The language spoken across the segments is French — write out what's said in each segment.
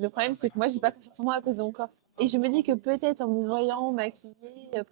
Le problème, c'est que moi, j'ai pas confiance en moi à cause de mon corps. Et je me dis que peut-être en me voyant maquillée,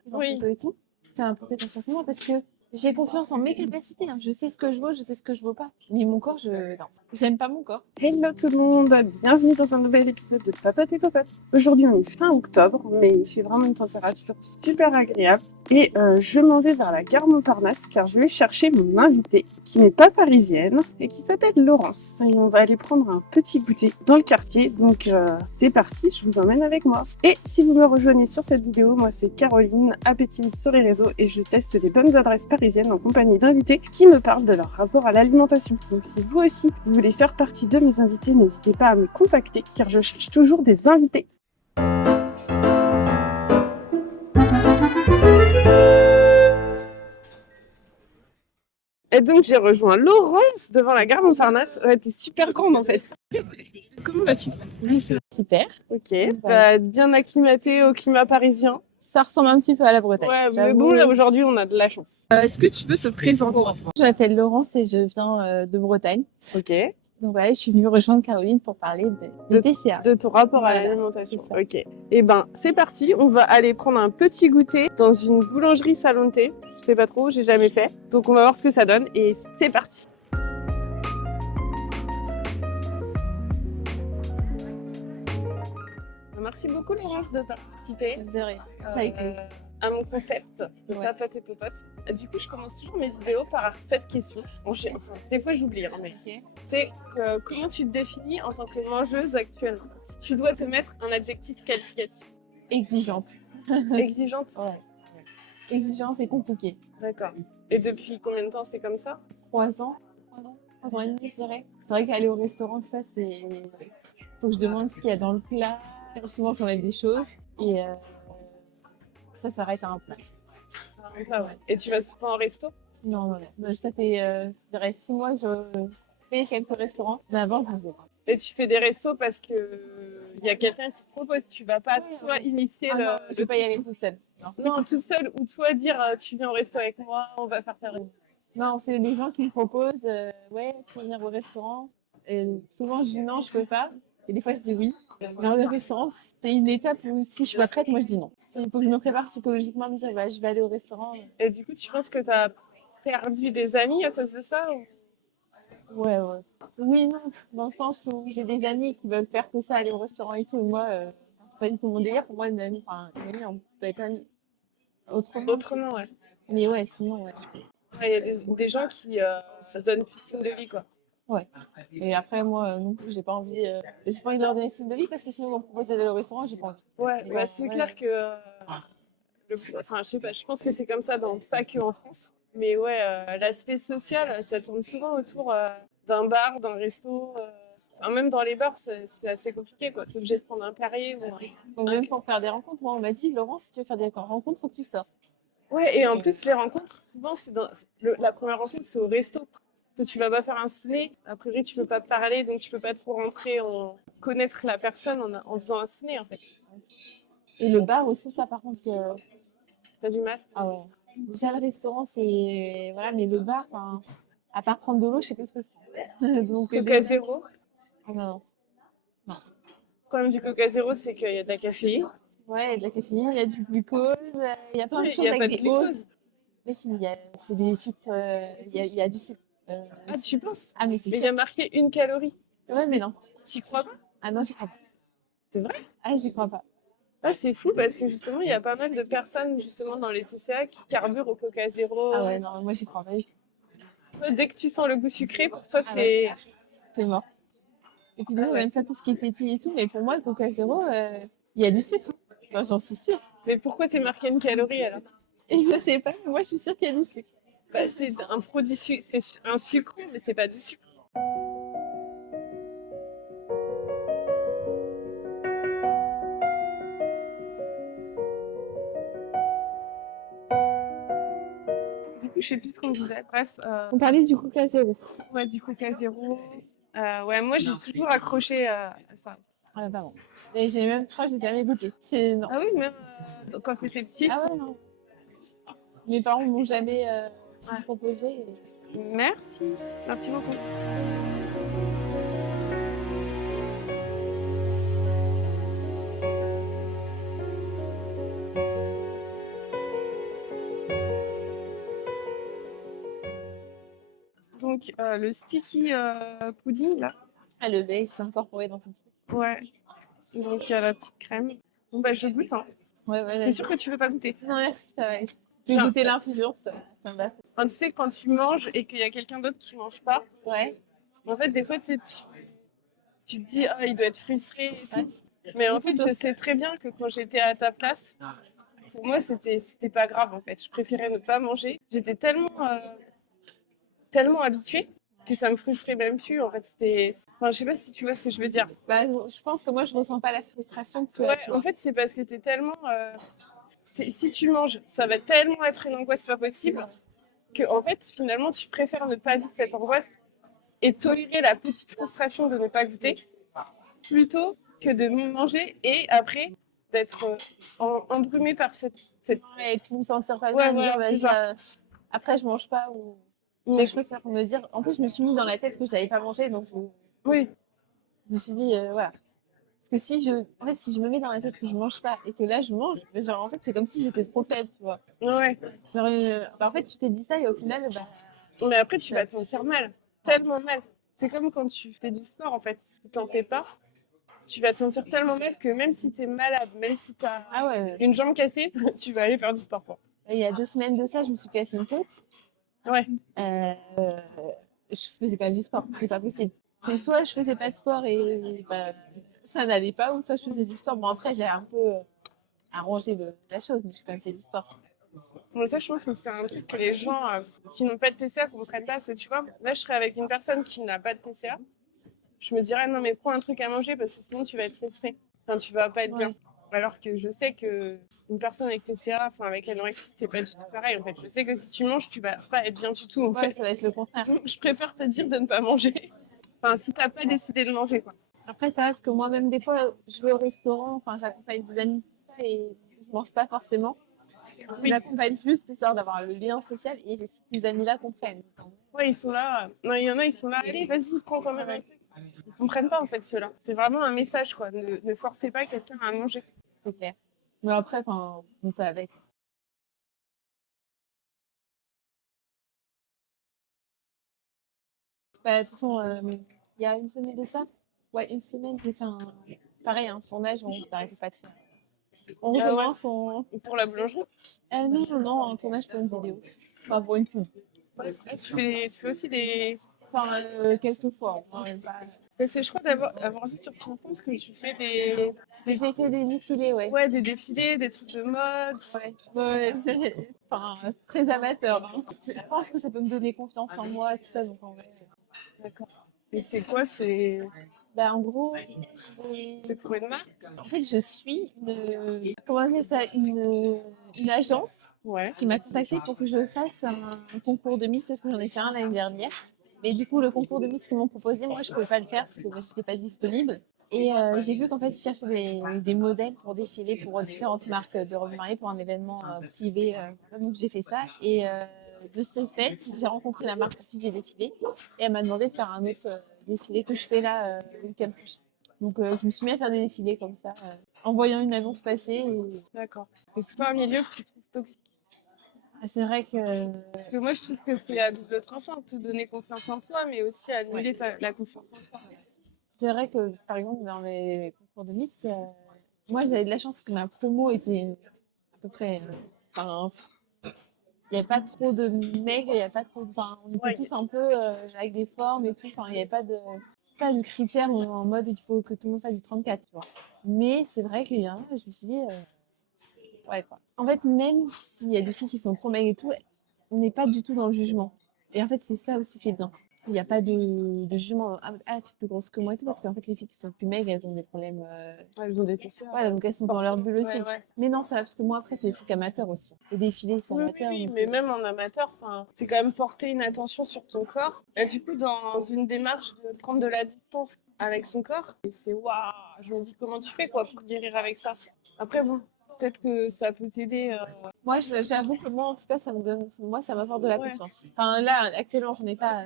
prise en Oui. photo et tout, ça va apporter confiance en moi parce que j'ai confiance en mes capacités. Hein. Je sais ce que je vaux, je sais ce que je vaux pas. Mais mon corps, non. J'aime pas mon corps. Hello tout le monde, bienvenue dans un nouvel épisode de Papote et Popote. Aujourd'hui on est fin octobre, mais il fait vraiment une température super agréable et je m'en vais vers la gare Montparnasse car je vais chercher mon invitée qui n'est pas parisienne et qui s'appelle Laurence. Et on va aller prendre un petit goûter dans le quartier, donc c'est parti, je vous emmène avec moi. Et si vous me rejoignez sur cette vidéo, moi c'est Caroline, Appétine sur les réseaux et je teste des bonnes adresses parisiennes en compagnie d'invités qui me parlent de leur rapport à l'alimentation. Donc si vous aussi vous voulez faire partie de mes invités, n'hésitez pas à me contacter car je cherche toujours des invités. Et donc j'ai rejoint Laurence devant la gare Montparnasse. Ouais, t'es super grande en fait. Comment vas-tu? Super. Ok, bien acclimatée au climat parisien. Ça ressemble un petit peu à la Bretagne. Ouais, mais bon, là aujourd'hui on a de la chance. Est-ce que tu veux te présenter? Je m'appelle Laurence et je viens de Bretagne. Ok. Donc voilà, je suis venue rejoindre Caroline pour parler de TCA. De ton rapport à Voilà, l'alimentation. c'est ça. Ok. Et ben, c'est parti. On va aller prendre un petit goûter dans une boulangerie salon de thé. Je sais pas trop, j'ai jamais fait. Donc on va voir ce que ça donne et c'est parti. Merci beaucoup Laurence de participer De rien. Avec plaisir. à mon concept de Ouais. Papote et Popote. Du coup, je commence toujours mes vidéos par cette question. Bon, des fois, j'oublie, hein, mais Ok. c'est comment tu te définis en tant que mangeuse actuellement? Si tu dois te mettre un adjectif qualificatif. Exigeante. Exigeante? Ouais. Exigeante et compliquée. D'accord. Et depuis combien de temps c'est comme ça? 3 ans. 3 ans et demi, je dirais. C'est vrai qu'aller au restaurant, ça, c'est. Faut que je demande ce qu'il y a dans le plat. Souvent, j'enlève des choses. Et ça s'arrête à un plat. Ah ouais. Et tu vas souvent au resto? Non, non, non. Ça fait, je dirais, 6 mois que je fais quelques restaurants. Mais avant, je ne faisais pas. Et tu fais des restos parce que il y a quelqu'un qui te propose, tu vas pas toi initier Ah non, je vais pas y aller toute seule. Non, toute seule ou toi dire tu viens au resto avec moi, on va faire ta resto. Non, c'est les gens qui me proposent, ouais, tu peux venir au restaurant. Et souvent, je dis non, je peux pas. Et des fois, je dis oui. Mais le restaurant, c'est une étape où si je suis pas prête, moi, je dis non. Il faut que je me prépare psychologiquement, me dire, bah, je vais aller au restaurant. Et du coup, tu penses que tu as perdu des amis à cause de ça ou... Ouais, ouais. Oui, non, dans le sens où j'ai des amis qui veulent faire que ça, aller au restaurant et tout. Et moi, c'est pas du tout mon délire. Pour moi, une amie, on peut être amis autrement. Autrement, ouais. Mais ouais, sinon, ouais. Il y a des gens qui ça donne plus signe de vie, quoi. Ouais. Et après, moi, non plus, j'ai pas envie de leur donner signe de vie parce que sinon, on me propose d'aller au restaurant, j'ai pas envie. Ouais, Bon, bah, c'est clair que enfin, je sais pas, je pense que c'est comme ça pas que en France. Mais ouais, l'aspect social, ça tourne souvent autour d'un bar, d'un resto. Enfin, même dans les bars, c'est assez compliqué, quoi. T'es obligé de prendre un carré ou Donc, même pour faire des rencontres, moi, on m'a dit, Laurent, si tu veux faire des rencontres, faut que tu sortes. Ouais, et en plus, les rencontres, souvent, la première rencontre, c'est au resto. Parce que tu vas pas faire un ciné, a priori, tu peux pas parler, donc tu peux pas trop rentrer connaître la personne en faisant un ciné, en fait. Et le bar aussi, ça, par contre, T'as du mal? ah ouais. Déjà, le restaurant, c'est. Voilà, mais le bar, enfin, à part prendre de l'eau, je sais pas ce que je prends. Donc, Coca déjà- zéro. Ah, non, non. Le problème du Coca zéro, c'est qu'il y a de la caféine. Ouais, il y a de la caféine, il y a du glucose, il y a plein de Il choses n'y a avec pas de des glucose. oses. Mais si, c'est des sucres, il y a du sucre. Ah, tu penses? Ah, mais c'est Mais il y sûr. a marqué 1 calorie. Ouais, mais non. T'y crois pas? Ah non, j'y crois pas. C'est vrai? Ah, j'y crois pas. Ah, c'est fou parce que justement, il y a pas mal de personnes justement dans les TCA qui carburent au Coca zéro. Ah ouais, non, moi j'y crois pas. Toi, dès que tu sens le goût sucré, pour toi, Ah c'est... C'est mort. Et puis déjà, ouais. j'aime pas tout ce qui est pétillant et tout, mais pour moi, le Coca Zéro, il y a du sucre. Enfin, j'en suis sûre. Mais pourquoi c'est marqué 1 calorie alors? Et je sais pas, mais moi je suis sûre qu'il y a du sucre. Bah, c'est un produit c'est un sucre, mais c'est pas du sucre. Du coup, je sais plus ce qu'on disait. Bref, On parlait du Coca Zéro. ouais, du Coca zéro. Ouais, moi j'ai toujours accroché à ça. Ah, pardon. Et je crois que j'ai jamais goûté. Non. Ah oui, même quand t'étais petite. Ah ouais, non. Mes parents m'ont jamais proposé. Merci, merci beaucoup. donc le sticky pudding là. Ah, le lait, c'est incorporé dans ton truc. Ouais. Donc il y a la petite crème. Bon bah je goûte, hein. Ouais, ouais, T'es vas-y. sûre que tu veux pas goûter? Non, merci, ça va aller. Je vais Genre, goûter l'infusion, ça me va. enfin, tu sais, quand tu manges et qu'il y a quelqu'un d'autre qui mange pas, Ouais. en fait, des fois, tu te dis, ah, il doit être frustré et tout. Mais en fait, Plutôt je sais très bien que quand j'étais à ta place, pour moi, c'était pas grave, en fait. Je préférais ne pas manger. J'étais tellement habituée que ça me frustrait même plus. En fait, enfin, je sais pas si tu vois ce que je veux dire. Bah, je pense que moi, je ressens pas la frustration que tu as, Ouais, tu en vois. fait, c'est parce que t'es tellement. Si tu manges, ça va tellement être une angoisse pas possible que, en fait, finalement, tu préfères ne pas vivre cette angoisse et tolérer la petite frustration de ne pas goûter plutôt que de manger et après d'être embrumé par cette... Ouais, et puis me sentir pas Ouais, bien, me dire, voilà, c'est vas-y, ça. après, je mange pas. Ou... Mais je préfère me dire. En plus, je me suis mis dans la tête que j'avais pas mangé, donc oui, je me suis dit, voilà. Parce que en fait, si je me mets dans la tête que je mange pas et que là, je mange, mais genre, en fait, c'est comme si j'étais trop faible, tu vois. ouais. Genre, bah, en fait, tu t'es dit ça et au final, bah, Mais après, tu vas te sentir mal, tellement mal. C'est comme quand tu fais du sport, en fait. Si t'en fais pas, tu vas te sentir tellement mal que même si t'es malade, même si t'as ah ouais. une jambe cassée, tu vas aller faire du sport, quoi. Il y a 2 semaines de ça, je me suis cassé une côte. Ouais. Euh, je faisais pas du sport, c'est pas possible. C'est soit je faisais pas de sport et bah, ça n'allait pas, ou soit je faisais du sport. Bon, après, j'ai un peu arrangé la chose, mais j'ai quand même fait du sport. Bon, ça, je pense que c'est un truc que les gens qui n'ont pas de TCA comprennent pas. Parce que tu vois, là, je serais avec une personne qui n'a pas de TCA. Je me dirais, non, mais prends un truc à manger parce que sinon, tu vas être frustré. Enfin, tu vas pas être bien. Ouais. Alors que je sais que une personne avec TCA, enfin, avec l'anorexie, c'est pas du tout pareil. En fait, je sais que si tu manges, tu vas pas être bien du tout. En Ouais, fait, ça va être le contraire. je préfère te dire de ne pas manger. Enfin, si t'as pas décidé de manger, quoi. Après, ça reste que moi-même, des fois, je vais au restaurant, enfin, j'accompagne des amis, tout ça, et je mange pas forcément. Oui. J'accompagne juste histoire d'avoir le lien social et ces amis-là comprennent. Ouais, ils sont là. Non, il y en a, ils sont là. Allez, vas-y, prends quand même un truc. Ils comprennent pas, en fait, ceux-là. C'est vraiment un message, quoi. Ne forcez pas quelqu'un à manger. C'est clair. Mais après, enfin, on fait avec. Bah, de toute façon, il y a une semaine de ça, ouais, une semaine, j'ai fait pareil, un tournage où on n'arrêtait pas de faire. On Ah ouais. recommence, Pour la boulangerie. non, non, non, un tournage pour une vidéo. Enfin, pour une pub. Tu fais aussi des... Enfin, quelques fois, on même pas. Parce que je crois avoir vu sur ton compte que tu fais J'ai fait des défilés, ouais. ouais, des défilés, des trucs de mode. Ouais. Ouais. Enfin, très amateur, hein. Je pense que ça peut me donner confiance en moi, tout ça, donc en vrai. D'accord. Et c'est quoi? C'est Bah, en gros, pour une marque? en fait, je suis comment on appelle ça, une agence Ouais. qui m'a contactée pour que je fasse un concours de Miss parce que j'en ai fait un l'année dernière. Mais du coup, le concours de Miss qu'ils m'ont proposé, moi, je ne pouvais pas le faire parce que je n'étais pas disponible. Et j'ai vu qu'en fait, ils cherchaient des modèles pour défiler pour différentes marques de robes mariées pour un événement privé. Donc, j'ai fait ça. Et de ce fait, j'ai rencontré la marque pour qui j'ai défilé. Et elle m'a demandé de faire un autre défilé que je fais là le week-end prochain. Donc, je me suis mis à faire des défilés comme ça, en voyant une annonce passer. Et... D'accord. Et c'est pas un milieu que tu trouves toxique? Ah, c'est vrai que. Parce que moi, je trouve que c'est à double tranchant de te donner confiance en toi, mais aussi annuler la confiance en toi. C'est vrai que, par exemple, dans mes concours de Miss, moi, j'avais de la chance que ma promo était à peu près. Enfin, il n'y avait pas trop de mecs, il n'y avait pas trop. Enfin, on était tous un peu avec des formes et tout. Enfin, il n'y avait pas de critères en mode il faut que tout le monde fasse du 34, tu vois. Mais c'est vrai qu'il y a un, je me suis dit, ouais, quoi. En fait, même s'il y a des filles qui sont trop maigres et tout, on n'est pas du tout dans le jugement. Et en fait, c'est ça aussi qui est bien. Il n'y a pas de jugement. Ah, tu es plus grosse que moi et tout, parce qu'en fait, les filles qui sont plus maigres, elles ont des problèmes. Elles ont des TCA. Voilà, donc elles sont dans leur bulle aussi. Ouais. Mais non, ça va, parce que moi, après, c'est des trucs amateurs aussi. Les défilés, c'est amateur. Oui, donc, mais même en amateur, c'est quand même porter une attention sur ton corps. Et du coup, dans une démarche de prendre de la distance avec son corps, et c'est waouh, je me dis comment tu fais quoi pour guérir avec ça. Après, bon, peut-être que ça peut t'aider. Moi, j'avoue que moi, en tout cas, ça m'apporte de la Ouais. confiance. Enfin, là, actuellement, je n'ai pas.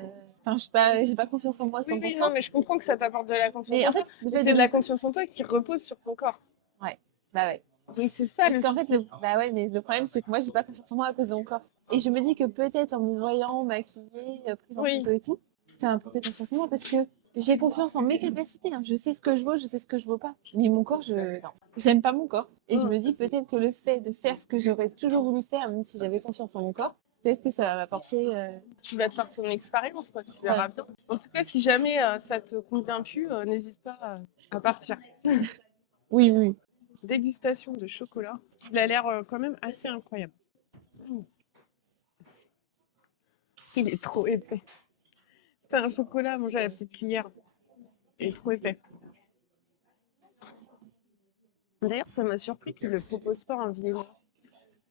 Enfin, j'ai pas confiance en moi 100%. Oui, non, mais je comprends que ça t'apporte de la confiance Mais en en fait, toi. le Mais fait c'est de la confiance en toi qui repose sur ton corps. Ouais, bah ouais. Donc c'est ça Parce qu'en fait, bah ouais, mais le problème, c'est que moi, j'ai pas confiance en moi à cause de mon corps. Et je me dis que peut-être en me voyant maquillée, prise en Oui. photo et tout, ça m'a apporté confiance en moi parce que j'ai confiance en mes capacités, hein. Je sais ce que je vaux, je sais ce que je vaux pas. Mais mon corps, non. J'aime pas mon corps. Et je me dis peut-être que le fait de faire ce que j'aurais toujours voulu faire, même si j'avais confiance en mon corps, peut-être que ça va m'apporter. Tu vas te faire ton expérience, quoi, tu verras bien. En tout cas, si jamais ça te convient plus, n'hésite pas à partir. Oui, oui. Dégustation de chocolat. Il a l'air quand même assez incroyable. Il est trop épais. C'est un chocolat à manger à la petite cuillère. Il est trop épais. D'ailleurs, ça m'a surpris qu'il ne le propose pas en vidéo.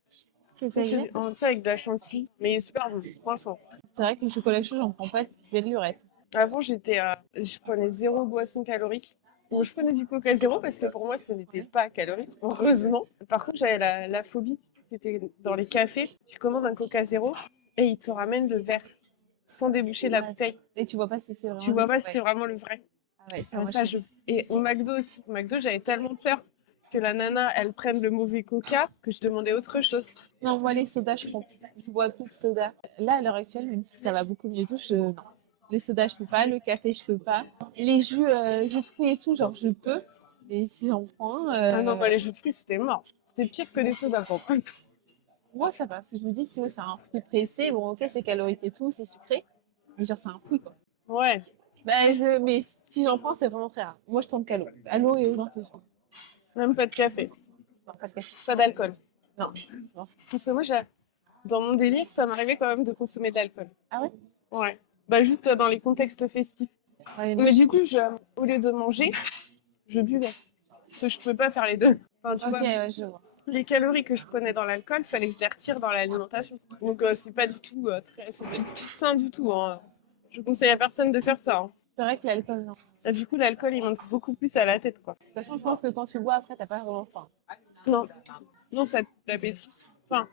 C'est On fait avec de la chantilly, mais il est super bon, franchement. C'est vrai que le chocolat chaud, j'en prends pas depuis belle lurette. Avant, je prenais 0 boisson calorique. Bon, je prenais du coca zéro parce que pour moi, ce n'était pas calorique, heureusement. Par contre, j'avais la phobie. C'était dans les cafés, tu commandes un coca zéro et ils te ramènent le verre sans déboucher la bouteille. Et tu vois pas si c'est vraiment. Tu vois pas si c'est vraiment le vrai. Ah ouais, ça, Ah, moi, ça, Et au McDo aussi. Au McDo, j'avais tellement peur que la nana, elle prenne le mauvais coca que je demandais autre chose. Non, moi, les sodas, je bois plus de soda. Là, à l'heure actuelle, même si ça va beaucoup mieux, tout, les sodas, je peux pas. Le café, je peux pas. Les jus de fruits et tout, genre, je peux. Mais si j'en prends. Ah non, bah, les jus de fruits, c'était mort. C'était pire que les sodas pour moi. Moi, ça va. Parce que je me dis, si c'est un fruit pressé, bon, ok, c'est calorique et tout, c'est sucré. Mais genre, c'est un fruit, quoi. Ouais. Mais si j'en prends, c'est vraiment très rare. Moi, je tombe qu'à l'eau. À l'eau et aux infusions. Même pas de café. Non, pas de café. Pas d'alcool. Non. Non. Parce que moi, dans mon délire, ça m'arrivait quand même de consommer de l'alcool. Ah ouais? Ouais. Bah, juste dans les contextes festifs. Ouais, Mais du coup, au lieu de manger, je buvais. Parce que je pouvais pas faire les deux. Enfin, tu Ok, vois, ouais, je vois. les calories que je prenais dans l'alcool, fallait que je les retire dans l'alimentation. Donc, c'est pas du tout c'est pas du tout sain du tout. Hein. Je conseille à personne de faire ça. Hein. C'est vrai que l'alcool, non. Et du coup, l'alcool, il monte beaucoup plus à la tête, quoi. De toute façon, je pense que quand tu bois, après, t'as pas vraiment faim. Non, non, ça t'appétit. Enfin,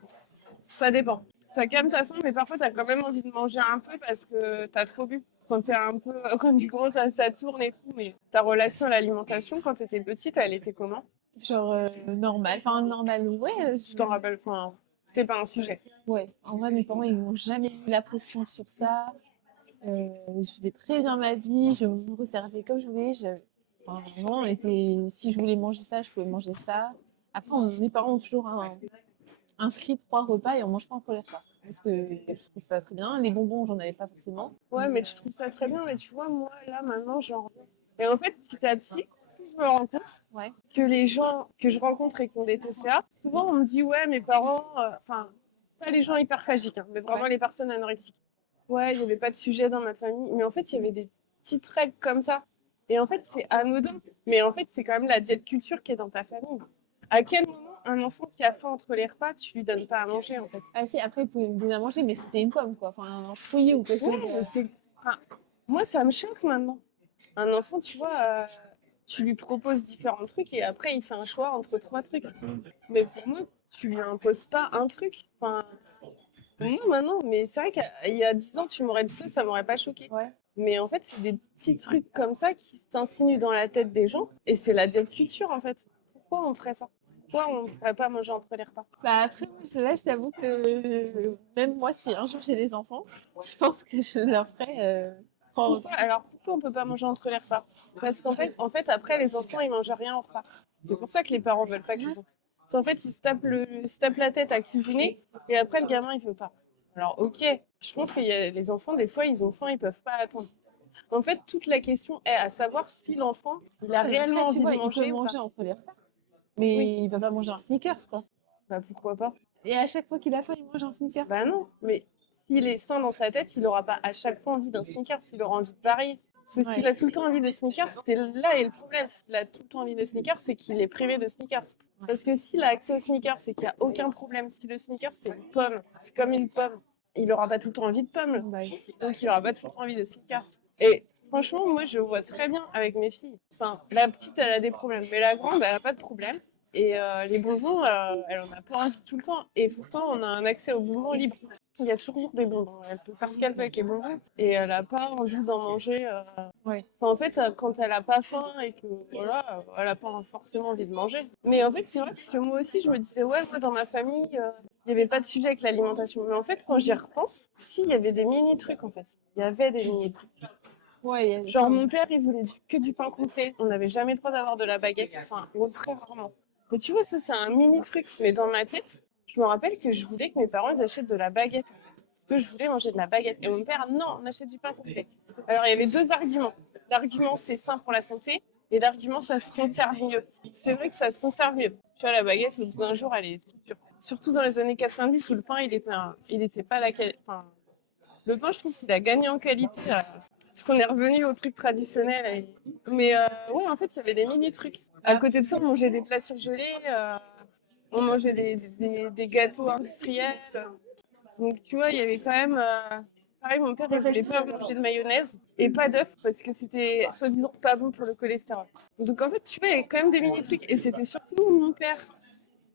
ça dépend. Ça calme ta faim, mais parfois, t'as quand même envie de manger un peu parce que t'as trop bu. Quand t'es un peu, quand du coup, ça tourne et tout, mais ta relation à l'alimentation, quand t'étais petite, elle était comment? Genre normal. Enfin, normal, ouais. Tu t'en rappelles? Enfin, c'était pas un sujet. Ouais. En vrai, mes parents, ils m'ont jamais mis la pression sur ça. Je vivais très bien ma vie. Je me resservais comme je voulais. Enfin, vraiment, si je voulais manger ça, je pouvais manger ça. Après, mes parents ont toujours inscrit 3 repas et on mange pas entre les repas. Parce que je trouve ça très bien. Les bonbons, j'en avais pas forcément. Ouais, mais tu trouves ça très bien, mais tu vois, moi, là, maintenant, genre. Et en fait, petit à petit, je me rends compte Ouais. que les gens que je rencontre et qui ont des TCA, souvent, on me dit, ouais, mes parents, enfin, pas les gens hyperphagiques, hein, mais vraiment les personnes anorexiques. Ouais, il n'y avait pas de sujet dans ma famille, mais en fait, il y avait des petites règles comme ça. Et en fait, c'est anodin, mais en fait, c'est quand même la diète culture qui est dans ta famille. À quel moment un enfant qui a faim entre les repas, tu lui donnes pas à manger, en fait? Ah si, après, ils pouvaient me donner à manger, mais c'était une pomme, quoi. Enfin, un fruit ou quelque chose. Enfin, moi, ça me choque maintenant. Un enfant, tu vois, tu lui proposes différents trucs et après, il fait un choix entre 3 trucs. Mais pour moi, tu lui imposes pas un truc. Enfin, non, maintenant, mais c'est vrai qu'il y a 10 ans, tu m'aurais dit ça m'aurait pas choqué. Ouais. Mais en fait, c'est des petits trucs comme ça qui s'insinuent dans la tête des gens et c'est la diète culture, en fait. Pourquoi on ferait ça? Pourquoi on ne pourrait pas manger entre les repas? Bah après, moi, là, je t'avoue que même moi, si un jour j'ai des enfants, je pense que je leur ferai Pourquoi on peut pas manger entre les repas? Parce qu'en fait, après, les enfants, ils mangent rien au repas. C'est pour ça que les parents veulent pas cuisiner. C'est en fait, ils se tapent la tête à cuisiner et après, le gamin, il veut pas. Alors, ok, je pense qu'il y a les enfants, des fois, ils ont faim, ils peuvent pas attendre. En fait, toute la question est à savoir si l'enfant, il a réellement envie de manger il peut ou pas. manger entre les repas. Mais Oui. il va pas manger un Snickers, quoi. Bah, pourquoi pas? Et à chaque fois qu'il a faim, il mange un Snickers. Bah non, mais s'il est sain dans sa tête, il aura pas à chaque fois envie d'un Snickers, il aura envie de varier. Parce que s'il a tout le temps envie de Snickers, c'est là est le problème. S'il a tout le temps envie de Snickers, c'est qu'il est privé de Snickers. Parce que s'il a accès au Snickers, c'est qu'il n'y a aucun problème. Si le Snickers, c'est une pomme, c'est comme une pomme, il n'aura pas tout le temps envie de pomme. Donc il n'aura pas tout le temps envie de Snickers. Et franchement, moi, je vois très bien avec mes filles. Enfin, la petite, elle a des problèmes, mais la grande, elle n'a pas de problème. Et les bonbons, elle en a pas envie tout le temps. Et pourtant, on a un accès aux bonbons libre. Il y a toujours des bonbons. Elle peut faire ce qu'elle veut avec les bonbons. Et elle n'a pas envie d'en manger. Ouais. Enfin, en fait, quand elle n'a pas faim et que voilà, elle n'a pas forcément envie de manger. Mais en fait, c'est vrai parce que moi aussi, je me disais, ouais, moi, dans ma famille, il n'y avait pas de sujet avec l'alimentation. Mais en fait, quand j'y repense, si, il y avait des mini-trucs, en fait. Il y avait des mini-trucs. Ouais, Genre, mon père, il voulait que du pain complet. On n'avait jamais le droit d'avoir de la baguette. Enfin, ou très rarement. Mais tu vois, ça, c'est un mini-truc. Mais dans ma tête, je me rappelle que je voulais que mes parents ils achètent de la baguette. Parce que je voulais manger de la baguette. Et mon père, non, on achète du pain complet. Alors, il y avait deux arguments. L'argument, c'est sain pour la santé. Et l'argument, ça se conserve mieux. C'est vrai que ça se conserve mieux. Tu vois, la baguette, au bout d'un jour, elle est toute dure. Surtout dans les années 90 où le pain, il était pas la qualité. Enfin, le pain, je trouve qu'il a gagné en qualité. Parce qu'on est revenu au truc traditionnel. Mais ouais, en fait, il y avait des mini-trucs. À côté de ça, on mangeait des plats surgelés. On mangeait des gâteaux industriels. Donc, tu vois, il y avait quand même. Pareil, mon père, il voulait pas manger de mayonnaise et pas d'œufs parce que c'était soi-disant pas bon pour le cholestérol. Donc, en fait, tu vois, il y avait quand même des mini-trucs. Et c'était surtout mon père.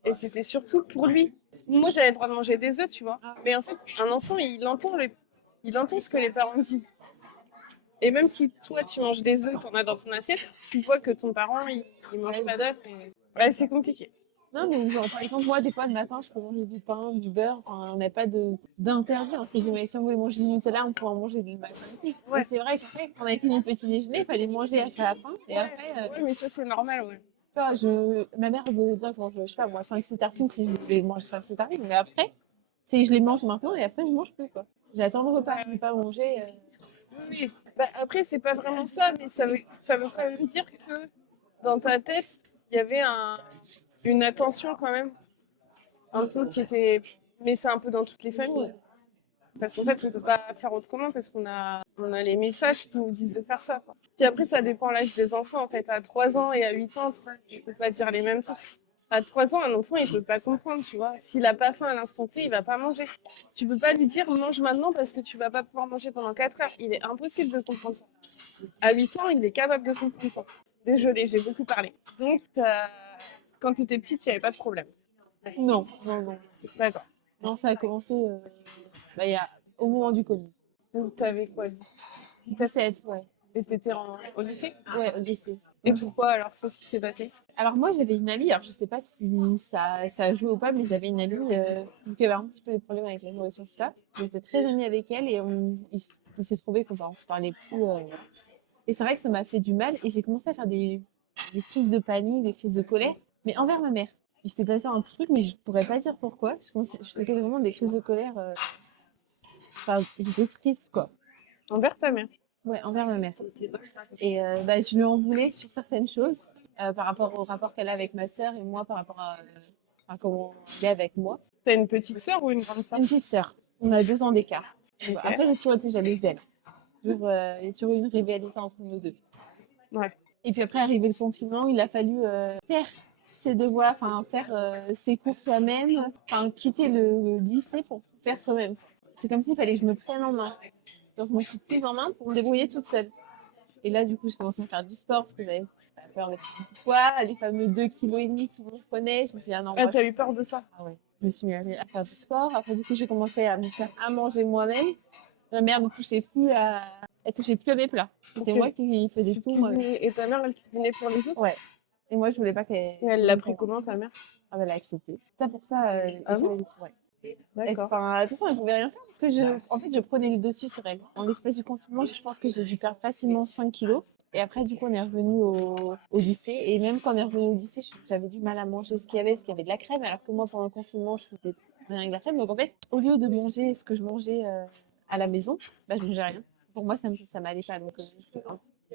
Et c'était surtout pour lui. Moi, j'avais le droit de manger des œufs, tu vois. Mais en fait, un enfant, il entend ce que les parents disent. Et même si toi, tu manges des œufs, t'en as dans ton assiette, tu vois que ton parent, il mange pas d'œufs. Ouais, c'est compliqué. Non, mais genre, par exemple, moi, des fois, le matin, je peux manger du pain, du beurre. Enfin, on n'a pas d'interdit, entre guillemets. Si on voulait manger du Nutella, on pouvait en manger du matin. Ouais. Et c'est vrai qu'après, quand on avait fini le petit déjeuner, il fallait manger à sa faim. Et après, Ouais, mais ça, c'est normal, ouais. tu vois, ma mère, elle me disait que je mange, je sais pas, moi, 5-6 tartines si je voulais manger 5-6 tartines. Mais après, c'est je les mange maintenant et après, je mange plus, quoi. J'attends le repas, je ne vais pas manger. Oui. Bah, après, c'est pas vraiment ça, mais ça veut quand même dire que dans ta tête, il y avait une attention quand même, un peu qui était. Mais c'est un peu dans toutes les familles. Parce qu'en fait, on peut pas faire autrement parce on a les messages qui nous disent de faire ça. Quoi. Puis après, ça dépend de l'âge des enfants. En fait, à 3 ans et à 8 ans, tu peux pas dire les mêmes trucs. À 3 ans, un enfant, il peut pas comprendre, tu vois. S'il a pas faim à l'instant T, il va pas manger. Tu peux pas lui dire mange maintenant parce que tu vas pas pouvoir manger pendant 4 heures. Il est impossible de comprendre ça. À 8 ans, il est capable de comprendre ça. Désolée, j'ai beaucoup parlé. Donc, quand tu étais petite, il n'y avait pas de problème. Non, non, non. D'accord. Non, ça a commencé au moment du Covid. Donc, tu avais quoi 17, ouais. Et t'étais au lycée? Ouais, au lycée. Et pourquoi alors? Qu'est-ce qui s'est passé? Alors moi, j'avais une amie, alors je sais pas si ça a joué ou pas, mais j'avais une amie qui avait un petit peu des problèmes avec la nourriture, tout ça. J'étais très amie avec elle et il s'est trouvé qu'on se parlait plus. Et c'est vrai que ça m'a fait du mal et j'ai commencé à faire des crises de panique, des crises de colère, mais envers ma mère. Il s'est passé un truc, mais je pourrais pas dire pourquoi. Je faisais vraiment des crises de colère. Enfin, j'étais triste, quoi. Envers ta mère? Ouais, envers ma mère. Et je lui en voulais sur certaines choses par rapport au rapport qu'elle a avec ma sœur et moi par rapport à comment elle est avec moi. T'as une petite sœur ou une grande sœur? Une petite sœur. On a 2 ans d'écart. Ok. Après, j'ai toujours été jalouse d'elle. Il y a toujours eu une rivalité entre nous deux. Ouais. Et puis après, arrivé le confinement, il a fallu faire ses devoirs, enfin faire ses cours soi-même, enfin quitter le lycée pour tout faire soi-même. C'est comme s'il fallait que je me prenne en main. Donc, je me suis prise en main pour me débrouiller toute seule. Et là, du coup, j'ai commencé à faire du sport parce que j'avais peur de prendre du poids, les fameux 2,5 kg, tout le monde connaît. Je me suis dit, ah non, Ah, t'as eu peur de ça? ah ouais. Je me suis mis à faire du sport. Après, du coup, j'ai commencé à me faire à manger moi-même. Ma mère ne touchait plus elle touchait plus à mes plats. C'était moi qui faisais tout. Et ta mère, elle cuisinait pour les autres? Ouais. Et moi, je voulais pas qu'elle. Et elle l'a pris comment, ta mère? Ah, ben, elle a accepté. Ça, pour ça, Ah bon? ouais. D'accord. Enfin, de toute façon, elle pouvait rien faire parce que en fait, je prenais le dessus sur elle. En l'espace du confinement, je pense que j'ai dû perdre facilement 5 kilos. Et après, du coup, on est revenu au lycée. Et même quand on est revenu au lycée, j'avais du mal à manger ce qu'il y avait, parce qu'il y avait de la crème. Alors que moi, pendant le confinement, je faisais rien avec la crème. Donc, en fait, au lieu de manger ce que je mangeais à la maison, je mangeais rien. Pour moi, ça m'allait pas. Donc,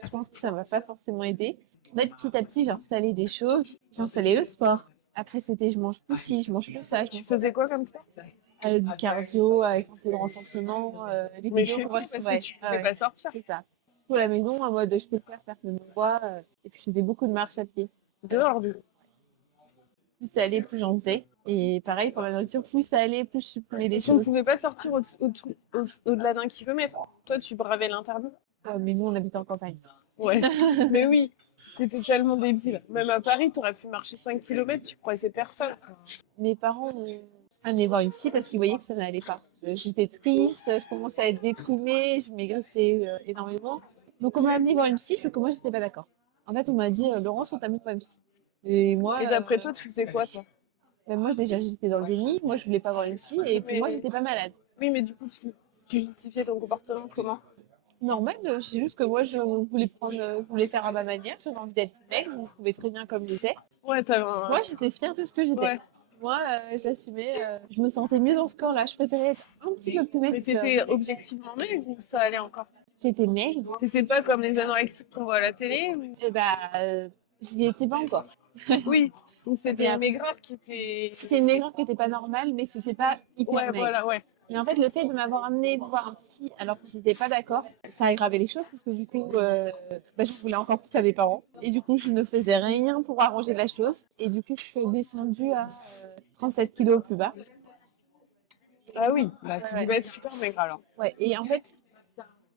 je pense que ça m'a pas forcément aidé. En fait, petit à petit, j'ai installé des choses. J'ai installé le sport. Après, c'était je mange plus ci, je mange plus ça. Tu faisais quoi comme sport? Du cardio, avec un peu de renforcement. Les Mais vidéos chez qu'on toi, voit parce sur- que tu pouvais pas sortir. c'est ça. Pour la maison, en mode je peux le faire, personne ne me voit. Et puis, je faisais beaucoup de marche à pied. Dehors, Plus ça allait, plus j'en faisais. Et pareil, pour la nourriture, plus ça allait, plus je prenais des on ne choses. pouvait pas sortir au-delà d'1 kilomètre. Toi, tu bravais l'interdit. Ouais, mais nous, on habite en campagne. Ouais. Mais oui, c'était tellement débile. Même à Paris, tu aurais pu marcher 5 kilomètres, tu croisais personne. Mes parents m'ont amené voir une psy parce qu'ils voyaient que ça n'allait pas. J'étais triste, je commençais à être déprimée, je maigrissais énormément. Donc, on m'a amené voir une psy, sauf que moi, j'étais pas d'accord. En fait, on m'a dit Laurence, on t'amène voir une psy. Et moi. Et d'après toi, tu faisais quoi, toi? Mais moi, déjà, j'étais dans le déni. Moi, je voulais pas voir une psy. Et puis, moi, j'étais pas malade. Oui, mais du coup, tu justifiais ton comportement comment? Normal, c'est juste que moi, je voulais je voulais faire à ma manière. J'avais envie d'être maigre. Je me trouvais très bien comme j'étais. Ouais, t'avais un... Moi, j'étais fière de ce que j'étais. Ouais. Moi, j'assumais. Je me sentais mieux dans ce corps-là. Je préférais être un petit peu plus maigre. Mais t'étais objectivement maigre ou ça allait encore? J'étais maigre. T'étais pas comme les anorexiques qu'on voit à la télé ou... Et bah, j'y étais pas encore. Oui. Ou c'était Et une après- maigreur qui était... C'était une maigreur qui était pas normale, mais c'était pas hyper Ouais, maigre. voilà, ouais. Mais en fait, le fait de m'avoir amené voir un psy alors que j'étais pas d'accord, ça a aggravé les choses parce que du coup, je voulais encore plus à mes parents. Et du coup, je ne faisais rien pour arranger la chose. Et du coup, je suis descendue à 37 kilos au plus bas. Ah oui, bah, tu Ouais. devais être super maigre alors. Ouais. Et en fait,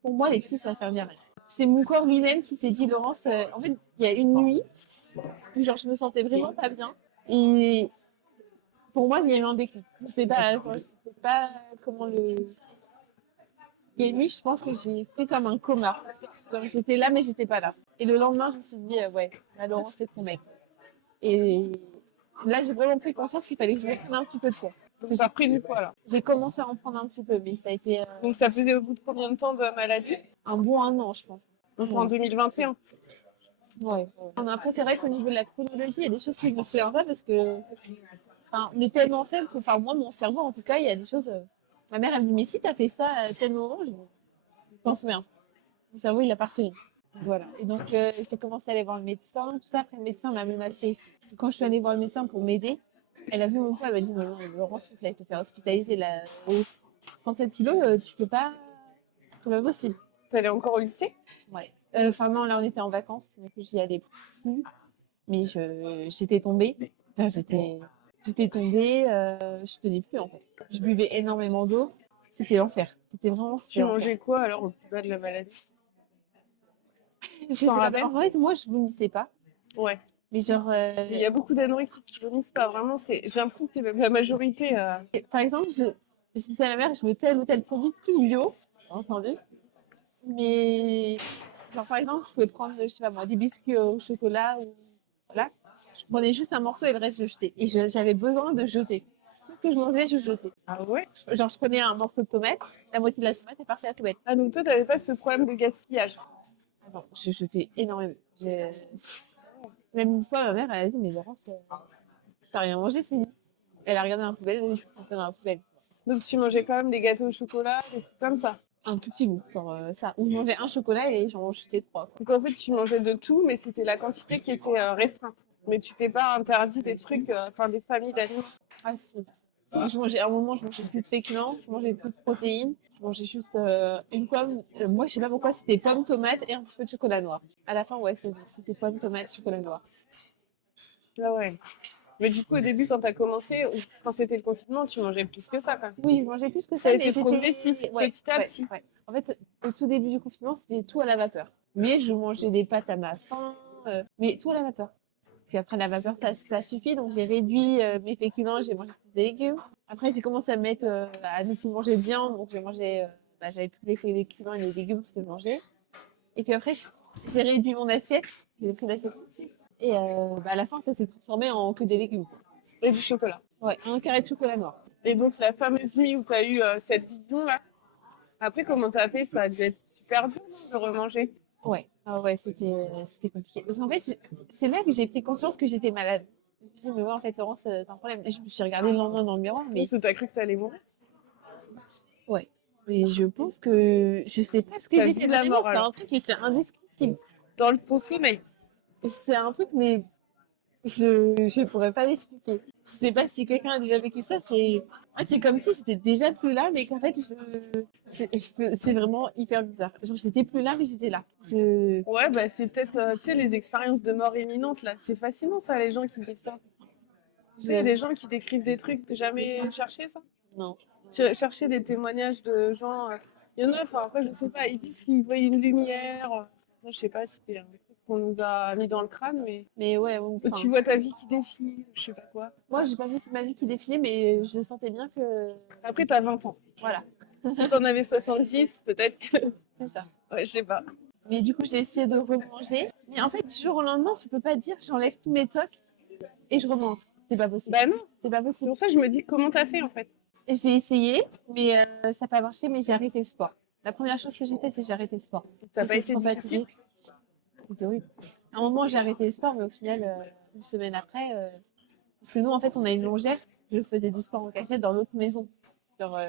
pour moi, les psys, ça servait à rien. C'est mon corps lui-même qui s'est dit, Laurence, en fait, il y a une nuit où genre, je me sentais vraiment pas bien. Et pour moi, il y a eu un déclic. Je sais pas comment le... Il y a une nuit, je pense que j'ai fait comme un coma. Comme j'étais là, mais j'étais pas là. Et le lendemain, je me suis dit, ouais, la Laurence, c'est ton mec. Et là, j'ai vraiment pris conscience qu'il fallait que je reprenne un petit peu de poids. Donc t'as pris du poids là. J'ai commencé à en prendre un petit peu, mais ça a été Donc ça faisait au bout de combien de temps de maladie? un bon 1 an, je pense. Donc en 2021. Ouais. Après, c'est vrai qu'au niveau de la chronologie, il y a des choses que je me souviens pas parce que enfin, on est tellement faible que, enfin, moi, mon cerveau, en tout cas, il y a des choses. Ma mère, elle me dit, mais si t'as fait ça à tel moment, je m'en souviens. Mon cerveau, il a pas retenu. Voilà. Et donc, j'ai commencé à aller voir le médecin, tout ça. Après, le médecin m'a menacée aussi. Parce que quand je suis allée voir le médecin pour m'aider, elle a vu mon poids, elle m'a dit, mais non, Laurence, tu vas te faire hospitaliser là. Aux 37 kilos, tu peux pas. C'est pas possible. T'allais encore au lycée? Ouais. Enfin, non, là, on était en vacances, donc j'y allais plus. Mais j'étais tombée. Enfin, j'étais tombée, je tenais plus en fait. Je buvais énormément d'eau. C'était l'enfer. C'était vraiment. Tu mangeais quoi alors au plus bas de la maladie? Je sais pas. En fait, moi, je vomissais pas. Ouais. Mais genre. Il y a beaucoup d'anorexiques qui vomissent pas. Vraiment, j'ai l'impression que c'est même la majorité. Par exemple, je disais à ma mère, je veux tel ou tel produit, tout bio. Entendu. Mais. Genre, par exemple, je pouvais prendre, je sais pas moi, des biscuits au chocolat ou. Voilà. Je prenais juste un morceau et le reste, je jetais. Et j'avais besoin de jeter. Tout ce que je mangeais, je jetais. Ah ouais? Genre, je prenais un morceau de tomate, la moitié de la tomate est partie à la poubelle. Ah donc toi, t'avais pas ce problème de gaspillage? Ah non, je jetais énormément. Même une fois, ma mère, elle a dit, mais Laurence, t'as rien mangé ce midi. Elle a regardé dans la poubelle, elle a dit, je peux dans la poubelle. Donc tu mangeais quand même des gâteaux au chocolat, des trucs comme ça? Un tout petit bout, genre ça. Ou je mangeais un chocolat et j'en jetais 3. Donc en fait, tu mangeais de tout, mais c'était la quantité qui était restreinte. Mais tu t'es pas interdit des trucs, enfin des familles d'aliments. Ah si. Je mangeais, à un moment, je mangeais plus de féculents, je mangeais plus de protéines, je mangeais juste une pomme. Moi, je sais pas pourquoi, c'était pomme, tomate et un petit peu de chocolat noir. À la fin, ouais, c'était pomme, tomate, chocolat noir. Ah ouais. Mais du coup, au début, quand t'as commencé, ou quand c'était le confinement, tu mangeais plus que ça, quand même. Oui, je mangeais plus que Ça a ça, été mais c'était progressif, petit à petit. Ouais. En fait, au tout début du confinement, c'était tout à la vapeur. Mais je mangeais des pâtes à ma faim, mais tout à la vapeur. Puis après, la vapeur, ça suffit, donc j'ai réduit mes féculents, j'ai mangé plus de légumes. Après, j'ai commencé à mettre à ne plus manger de viande, donc j'avais plus les féculents et les légumes parce que je mangeais. Et puis après, j'ai réduit mon assiette, j'ai pris l'assiette. Et à la fin, ça s'est transformé en que des légumes. Et du chocolat. Ouais, un carré de chocolat noir. Et donc, la fameuse nuit où tu as eu cette vision-là, après, comment tu as fait? Ça a dû être super dur de remanger. Ouais, ah ouais, c'était compliqué. Parce qu'en fait, c'est là que j'ai pris conscience que j'étais malade. Je me suis dit, mais ouais, en fait, Laurence, t'as un problème. Et je me suis regardée le lendemain dans le miroir, mais Parce que tu as cru que tu allais mourir. ouais. Et je pense que je sais pas ce que T'as j'ai vu fait la vraiment. mort, C'est alors. un truc, mais c'est indescriptible. Dans ton sommeil. C'est un truc, mais je pourrais pas l'expliquer. Je sais pas si quelqu'un a déjà vécu ça. En fait, c'est comme si j'étais déjà plus là, mais qu'en fait, c'est vraiment hyper bizarre. Genre, j'étais plus là, mais j'étais là. Ouais, bah c'est peut-être, tu sais, les expériences de mort imminente, là. C'est fascinant, ça, les gens qui vivent ça. Tu sais, il y a des gens qui décrivent des trucs. T'as jamais cherché ça? Non. Chercher des témoignages de gens. Il y en a, enfin, après, je sais pas, ils disent qu'ils voient une lumière. Moi, je sais pas si c'est un truc qu'on nous a mis dans le crâne, mais Mais ouais, tu vois ta vie qui défile, je sais pas quoi. moi, j'ai pas vu toute ma vie qui défilait, mais je sentais bien que. Après, t'as 20 ans. Voilà, Si t'en avais 70, peut-être que. c'est ça. Ouais, je sais pas. Mais du coup, j'ai essayé de remanger. Mais en fait, du jour au lendemain, tu peux pas dire j'enlève tous mes tocs et je remange. C'est pas possible. Bah non, C'est pas c'est possible. pour ça que je me dis comment t'as fait en fait. J'ai essayé, mais ça n'a pas marché, mais j'ai arrêté le sport. La première chose que j'ai fait, c'est j'ai arrêté le sport. Ça n'a pas J'étais été trop difficile. fatiguée. C'était horrible. À un moment, j'ai arrêté le sport, mais au final, une semaine après, parce que nous, en fait, on a une longère. Je faisais du sport en cachette dans l'autre maison. Genre,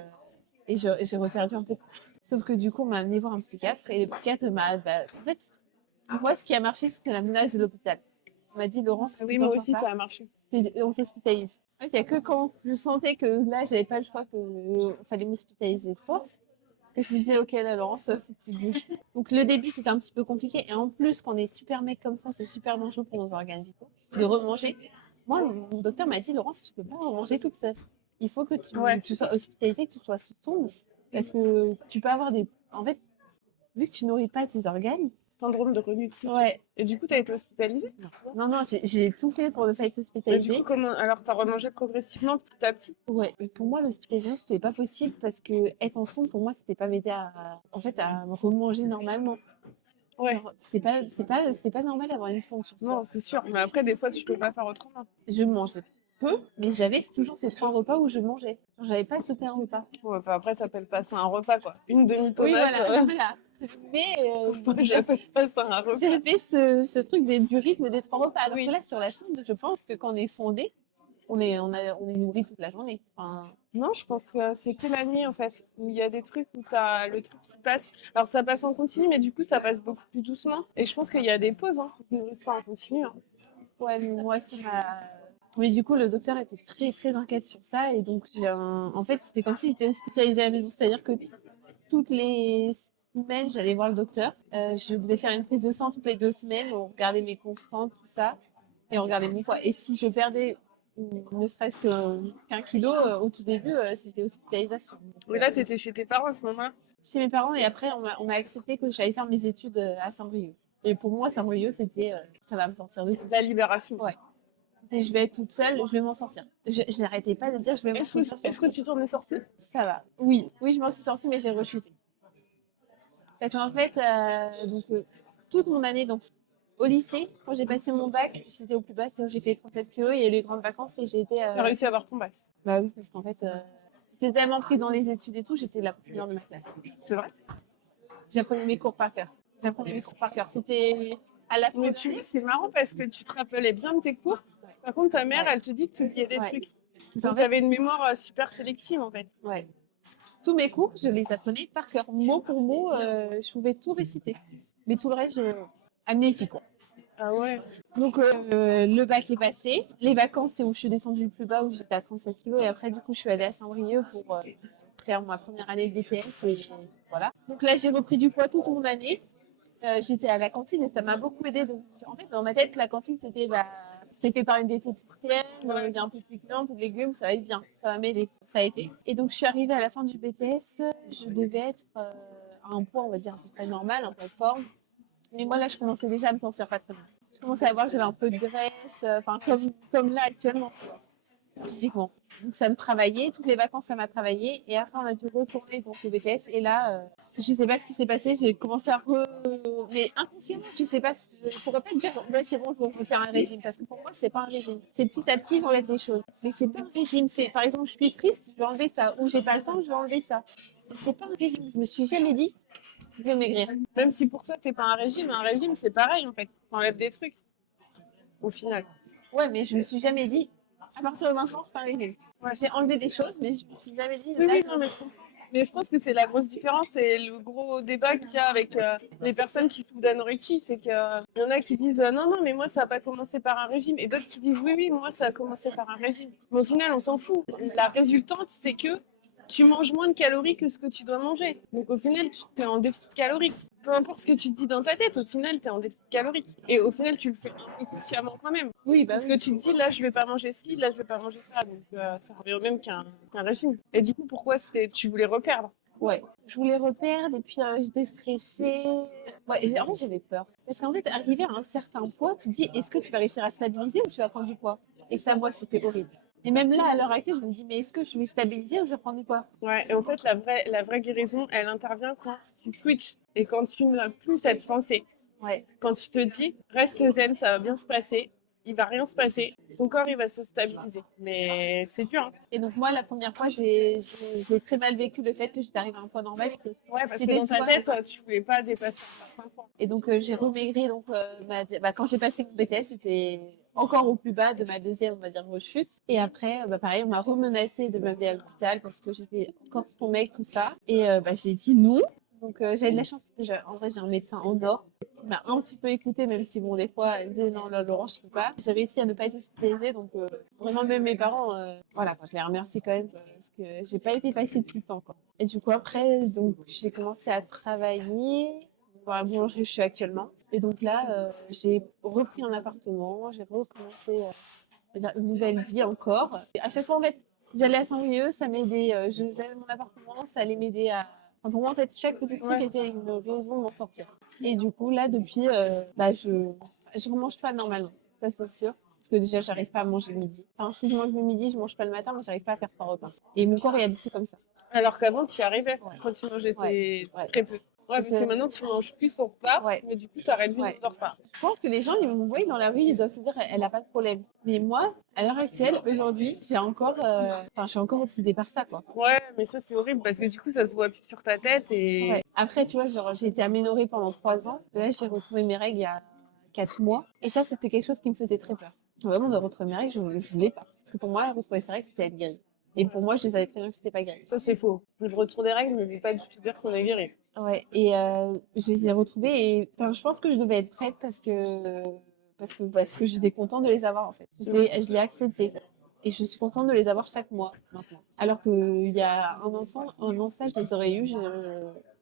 et j'ai reperdu un peu. Sauf que du coup, on m'a amené voir un psychiatre. Et le psychiatre m'a. En fait, moi, ce qui a marché, c'était la menace de l'hôpital. On m'a dit, Laurence, si Ah tu oui, moi t'en sors aussi pas, ça a marché. on t'hospitalise. En fait, il n'y a que quand je sentais que là, j'avais pas le choix, qu'il fallait m'hospitaliser de force, que je me disais, ok, là, Laurence, faut que tu bouges. Donc, le début, c'était un petit peu compliqué. Et en plus, quand on est super mec comme ça, c'est super dangereux pour nos organes vitaux de remanger. Moi, mon docteur m'a dit, Laurence, tu peux pas remanger toute seule. Il faut que tu sois hospitalisée, que tu sois sous sonde. Parce que tu peux avoir des. En fait, vu que tu nourris pas tes organes. Syndrome de renutrition. Ouais. Et du coup, t'as été hospitalisée? Non, j'ai tout fait pour ne pas être Mais du hospitalisée. coup, comment... Alors, t'as remangé progressivement, petit à petit? Ouais, mais pour moi, l'hospitalisation, c'était pas possible parce que être en sonde, pour moi, c'était pas m'aider en fait, à me remanger normalement. Ouais. Alors, c'est pas normal d'avoir une sonde sur soi. Non, c'est sûr. Mais après, des fois, tu peux pas faire autrement. Je mangeais peu, mais j'avais toujours ces 3 repas où je mangeais. Genre, j'avais pas sauté un repas. Ouais, enfin, après, t'appelles pas ça un repas, quoi. Une demi-tomate. Oui, voilà, voilà. Mais J'appelle pas ça un repas. j'avais ce truc du rythme des 3 repas. Alors Oui. que là, sur la sonde, je pense que quand on est sondé, on est nourri toute la journée. Enfin, Non, je pense que c'est que la nuit, en fait. Où il y a des trucs où t'as le truc qui passe. Alors, ça passe en continu, mais du coup, ça passe beaucoup plus doucement. Et je pense qu'il y a des pauses, hein. Ils nourrissent pas en continu, hein. ouais, mais moi, ça m'a. Mais du coup, le docteur était très, très inquiète sur ça. Et donc, en fait, c'était comme si j'étais hospitalisée à la maison. C'est-à-dire que toutes les semaines, j'allais voir le docteur. Je devais faire une prise de sang toutes les 2 semaines. On regardait mes constantes, tout ça. Et on regardait mon poids. Et si je perdais ne serait-ce qu'un kilo au tout début, c'était hospitalisation. Mais là, t'étais chez tes parents à ce moment-là. Chez mes parents, et après, on a accepté que j'allais faire mes études à Saint-Brieuc. Et pour moi, Saint-Brieuc, c'était ça va me sortir de tout. La libération. Ouais. Et je vais être toute seule, je vais m'en sortir. Je n'arrêtais pas de dire je vais m'en sortir. Est-ce que tu t'en es sortie? Ça va. Oui, je m'en suis sortie, mais j'ai rechuté. Parce qu'en fait, toute mon année, donc, au lycée, quand j'ai passé mon bac, j'étais au plus bas, c'est où j'ai fait 37 kilos, il y a eu les grandes vacances et j'ai été. T'as réussi à avoir ton bac. Bah oui, parce qu'en fait, j'étais tellement prise dans les études et tout, j'étais la première de ma classe. C'est vrai? J'apprenais mes cours par cœur. C'était à la fin. Mais tu vois, c'est marrant parce que tu te rappelais bien de tes cours. Par contre, ta mère, Ouais. elle te dit que tu oubliais des Ouais. trucs. En Donc, fait, t'avais une mémoire super sélective, en fait. ouais. Tous mes cours, je les apprenais par cœur, mot pour mot, je pouvais tout réciter. Mais tout le reste, amnésie, quoi. Ah ouais. Donc, le bac est passé. Les vacances, c'est où je suis descendue le plus bas, où j'étais à 37 kilos. Et après, du coup, je suis allée à Saint-Brieuc pour faire ma première année de BTS. Et voilà. Donc là, j'ai repris du poids toute mon année. J'étais à la cantine et ça m'a beaucoup aidé. En fait, dans ma tête, la cantine, c'était c'est fait par une diététicienne, il y a un peu de féculents, un peu de légumes, ça va être bien, ça va m'aider. Ça a été. Et donc, je suis arrivée à la fin du BTS, je devais être à un poids, on va dire, à peu près normal, un poids de forme. Mais moi, là, je commençais déjà à me sentir pas très bien. Je commençais à voir que j'avais un peu de graisse, comme là actuellement, physiquement. Donc, ça me travaillait, toutes les vacances, ça m'a travaillé. Et après, on a dû retourner donc, au BTS. Et là, je sais pas ce qui s'est passé, j'ai commencé à mais inconsciemment, je sais pas, je pourrais pas te dire, ouais, c'est bon, je vais faire un régime. Parce que pour moi, c'est pas un régime. C'est petit à petit, j'enlève des choses. Mais c'est pas un régime. C'est, par exemple, je suis triste, je vais enlever ça. Ou j'ai pas le temps, je vais enlever ça. C'est pas un régime. Je me suis jamais dit, je vais maigrir. Même si pour toi, c'est pas un régime c'est pareil, en fait. T'enlèves des trucs. Au final. Ouais, mais je me suis jamais dit, à partir d'un jour, c'est un régime. Ouais, j'ai enlevé des choses, mais je me suis jamais dit, Oui, là, oui, non, mais je comprends. Mais je pense que c'est la grosse différence et le gros débat qu'il y a avec les personnes qui souffrent d'anorexie, c'est qu'il y en a qui disent non, non, mais moi ça n'a pas commencé par un régime et d'autres qui disent oui, oui, moi ça a commencé par un régime. Mais au final, on s'en fout. La résultante, c'est que tu manges moins de calories que ce que tu dois manger. Donc au final, tu es en déficit calorique. Peu importe ce que tu te dis dans ta tête, au final, tu es en déficit calorique. Et au final, tu le fais un peu consciemment quand même. oui, bah Parce oui. que tu te dis, là, je vais pas manger ci, là, je vais pas manger ça. Donc, ça revient au même qu'un régime. Et du coup, pourquoi tu voulais reperdre? Ouais, je voulais reperdre et puis j'étais stressée. Ouais, en fait, j'avais peur. Parce qu'en fait, arriver à un certain poids, tu te dis, est-ce que tu vas réussir à stabiliser ou tu vas prendre du poids? Et ça, moi, c'était horrible. Et même là, à l'heure actuelle, je me dis, mais est-ce que je vais stabiliser ou je vais prendre du poids? Ouais, et en fait, la vraie guérison, elle intervient quand tu switches et quand tu n'as plus cette pensée. Ouais, Quand tu te dis, reste zen, ça va bien se passer. il va rien se passer. Ton corps, il va se stabiliser. Mais c'est dur. Hein. Et donc moi, la première fois, j'ai très mal vécu le fait que j'étais arrivée à un poids normal. Ouais, parce que dans ta tête, tu voulais pas dépasser un certain point. Et donc j'ai remaigri. Donc quand j'ai passé mon BTS, j'étais encore au plus bas de ma deuxième, on va dire, rechute. Et après, pareil, on m'a remenacé de m'amener à l'hôpital parce que j'étais encore trop maigre, tout ça. Et j'ai dit non. Donc j'avais de la chance parce que en vrai, j'ai un médecin en or qui m'a un petit peu écouté, même si bon, des fois, elle disait non, là, Laurent, je peux pas. J'ai réussi à ne pas être hospitalisée, donc vraiment, même mes parents, voilà, quoi, je les remercie quand même parce que j'ai pas été facile tout le temps, quoi. Et du coup, après, donc j'ai commencé à travailler dans la boulangerie où je suis actuellement. Et donc là, j'ai repris un appartement, j'ai recommencé une nouvelle vie encore. Et à chaque fois, en fait, j'allais à Saint-Brieuc, ça m'aidait. J'avais mon appartement, ça allait m'aider à. Enfin, pour moi, en fait, chaque petit truc était une raison d'en sortir. Et du coup, là, depuis, je remange pas normalement. Ça, c'est sûr. Parce que déjà, j'arrive pas à manger le midi. Enfin, si je mange le midi, je mange pas le matin, mais j'arrive pas à faire 3 repas. Et mon corps est habitué comme ça. Alors qu'avant, tu y arrivais quand tu mangeais très peu. Ouais, parce que maintenant, tu manges plus ton repas, mais du coup, tu as réduit le repas. Je pense que les gens, ils me voient dans la rue, ils doivent se dire, elle n'a pas de problème. Mais moi, à l'heure actuelle, aujourd'hui, je suis encore obsédée par ça, quoi. Ouais, mais ça, c'est horrible parce que du coup, ça se voit plus sur ta tête. Et... Ouais. Après, tu vois, genre, j'ai été aménorrhée pendant 3 ans. Là, j'ai retrouvé mes règles il y a 4 mois. Et ça, c'était quelque chose qui me faisait très peur. Vraiment, de retrouver mes règles, je ne voulais pas. Parce que pour moi, retrouver ses règles, c'était être guérie. Et pour moi, je savais très bien que c'était pas guéri. Ça, c'est faux. Le retour des règles ne veut pas du tout dire qu'on est guéri. Ouais, et je les ai retrouvées et je pense que je devais être prête parce que j'étais contente de les avoir en fait. Je l'ai accepté et je suis contente de les avoir chaque mois maintenant. Alors qu'il y a un an ça, je les aurais eu,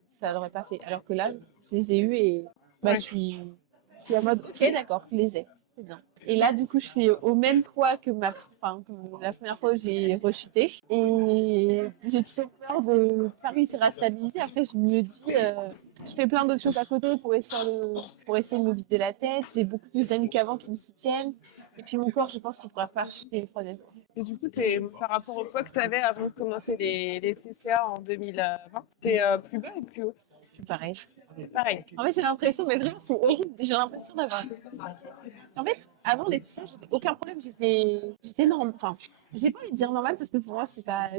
ça l'aurait pas fait. Alors que là, je les ai eu et je suis en mode ok d'accord, je les ai. C'est bien. Et là, du coup, je suis au même poids que que la première fois où j'ai rechuté. Et j'ai toujours peur de ne pas réussir à stabiliser. Après, je me dis, je fais plein d'autres choses à côté pour essayer de me vider la tête. J'ai beaucoup plus d'amis qu'avant qui me soutiennent. Et puis mon corps, je pense qu'il ne pourra pas rechuter une troisième fois. Et du coup, par rapport au poids que tu avais avant de commencer les TCA en 2020, tu es plus bas ou plus haut? Je suis pareil. Pareil. En fait, j'ai l'impression, mais vraiment, c'est horrible. J'ai l'impression d'avoir. En fait, avant les TCA, j'avais aucun problème. J'étais normale. Enfin, j'ai pas envie de dire normal parce que pour moi, c'est pas.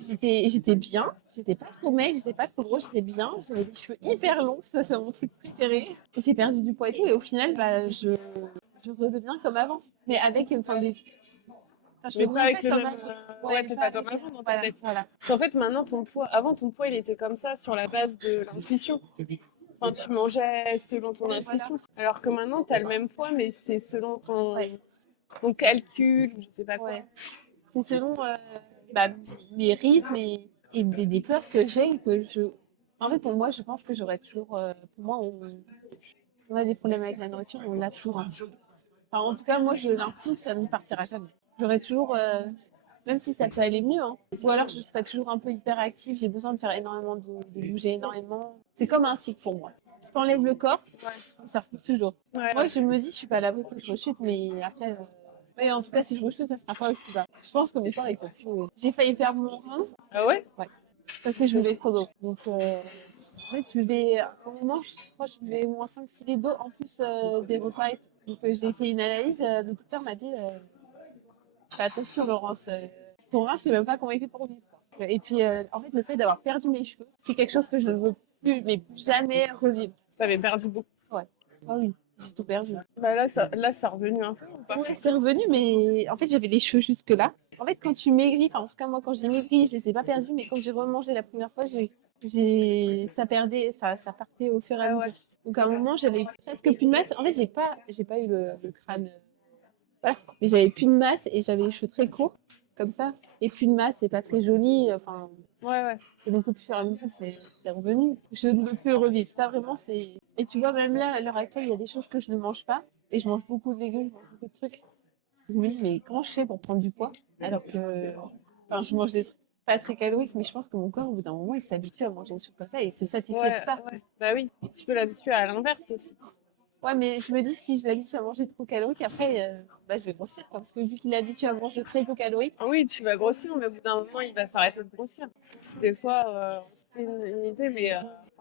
J'étais bien. J'étais pas trop maigre, j'étais pas trop grosse, j'étais bien. J'avais des cheveux hyper longs. Ça, c'est mon truc préféré. J'ai perdu du poids et tout. Et au final, je redeviens comme avant. Mais avec, des. Mais pas avec le même. Ouais, t'es pas comme avant dans ta tête. Voilà. Parce qu'en fait, maintenant, avant, ton poids, il était comme ça sur la base de l'intuition. Enfin, tu mangeais selon ton intuition. Alors que maintenant, tu as le même poids, mais c'est selon ton calcul, je sais pas quoi. Ouais. C'est selon mes rythmes et des peurs que j'ai. En fait, pour moi, je pense que j'aurais toujours. Pour moi, on a des problèmes avec la nourriture, on l'a toujours un petit peu. Enfin, en tout cas, moi, je l'intime que ça ne partira jamais. J'aurais toujours. Même si ça peut aller mieux, hein. Ou alors je serais toujours un peu hyperactive, j'ai besoin de faire énormément, de bouger énormément. C'est comme un tic pour moi. T'enlèves le corps, ça repousse toujours. Moi, je me dis, je suis pas à l'abri que je rechute, mais après, en tout cas, si je rechute, ça sera pas aussi bas. Je pense que mes corps, ils peuvent plus. J'ai failli faire mon rein. Ah ouais? Ouais. Parce que je buvais trop d'eau. Donc, en fait, je buvais, à un moment, je crois que je buvais au moins 5-6 litres d'eau en plus des repas. Donc, j'ai fait une analyse. Le docteur m'a dit, fais attention, Laurence. Ton rein, je sais même pas comment il fait pour vivre. Et puis, en fait, le fait d'avoir perdu mes cheveux, c'est quelque chose que je ne veux plus, mais jamais revivre. Tu avais perdu beaucoup. Ouais. Ah oui, j'ai tout perdu. Bah là, ça est revenu un peu ou pas? Ouais, c'est revenu, mais en fait, j'avais les cheveux jusque-là. En fait, quand tu maigris, en tout cas, moi, quand j'ai maigri, je les ai pas perdus, mais quand j'ai remangé la première fois, ça partait au fur et à mesure. Donc, à un moment, j'avais presque plus de masse. En fait, j'ai pas eu le crâne. Voilà. Mais j'avais plus de masse et j'avais les cheveux très courts, comme ça. Et plus de masse, c'est pas très joli. Enfin, ouais. Et donc, au fur et à mesure, c'est revenu. Je ne veux plus le revivre. Ça, vraiment, c'est. Et tu vois, même là, à l'heure actuelle, il y a des choses que je ne mange pas. Et je mange beaucoup de légumes, je mange beaucoup de trucs. Je me dis, mais comment je fais pour prendre du poids? Alors que. Enfin, je mange des trucs pas très caloriques, mais je pense que mon corps, au bout d'un moment, il s'habitue à manger des choses comme ça et il se satisfait de ça. Ouais. Bah oui, tu peux l'habituer à l'inverse aussi. Ouais, mais je me dis, si je l'habitue à manger trop calorique, après, je vais grossir. Parce que vu qu'il est habitué à manger très peu calorique. Oui, tu vas grossir, mais au bout d'un moment, il va s'arrêter de grossir. Puis des fois, on se fait une idée, mais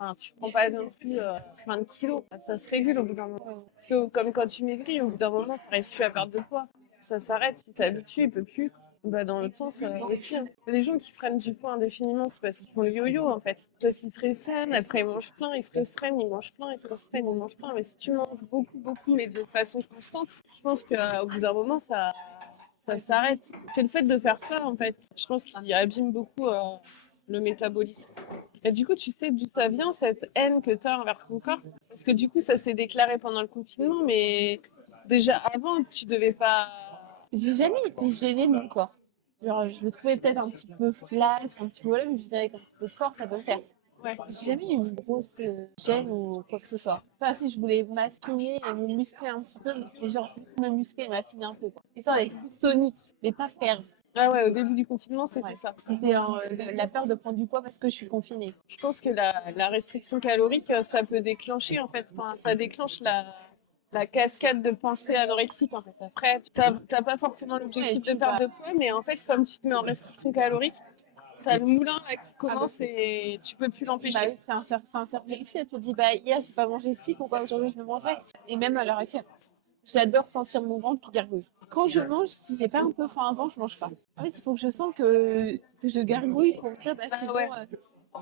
Enfin, tu prends pas non plus 20 kilos. Ça se régule au bout d'un moment. Parce que comme quand tu maigris, au bout d'un moment, tu n'arrives plus à perdre de poids. Ça s'arrête, il s'habitue, il peut plus. Bah, dans l'autre sens aussi. Hein. Les gens qui prennent du poids indéfiniment, c'est parce qu'ils font le yo-yo en fait. Parce qu'ils se restreignent, après ils mangent plein, ils se restreignent, ils mangent plein, ils se restreignent, ils mangent plein. Mais si tu manges beaucoup, beaucoup, mais de façon constante, je pense qu'au bout d'un moment, ça s'arrête. C'est le fait de faire ça en fait. Je pense qu'il abîme beaucoup le métabolisme. Et du coup, tu sais d'où ça vient cette haine que tu as envers ton corps? Parce que du coup, ça s'est déclaré pendant le confinement, mais déjà avant, tu devais pas. J'ai jamais été gênée de mon corps. Genre, je me trouvais peut-être un petit peu flasque, un petit peu voilà, mais je dirais qu'un petit peu de corps, ça peut le faire. Ouais. J'ai jamais eu une grosse gêne ou quoi que ce soit. Enfin, si je voulais m'affiner et me muscler un petit peu, mais c'était genre juste me muscler et m'affiner un peu, quoi. Histoire d'être plus tonique, mais pas perdre. Ah ouais, au début du confinement, c'était Ouais. ça. C'était la peur de prendre du poids parce que je suis confinée. Je pense que la restriction calorique, ça peut déclencher en fait. Enfin, ça déclenche la cascade de pensée anorexique en fait. Après, t'as pas forcément Ouais, et l'objectif puis, de perdre de poids, mais en fait, comme tu te mets en restriction calorique, ça a le moulin là qui commence et tu peux plus bah l'empêcher. oui, c'est un cercle vicieux. Tu te dis, bah hier, j'ai pas mangé ci, pourquoi aujourd'hui je le mangerai? Et même à l'heure actuelle. J'adore sentir mon ventre qui gargouille. Quand je mange, si j'ai pas un peu faim avant, je mange pas. En fait, il faut que je sente que je gargouille pour me dire, bah c'est ouais. bon.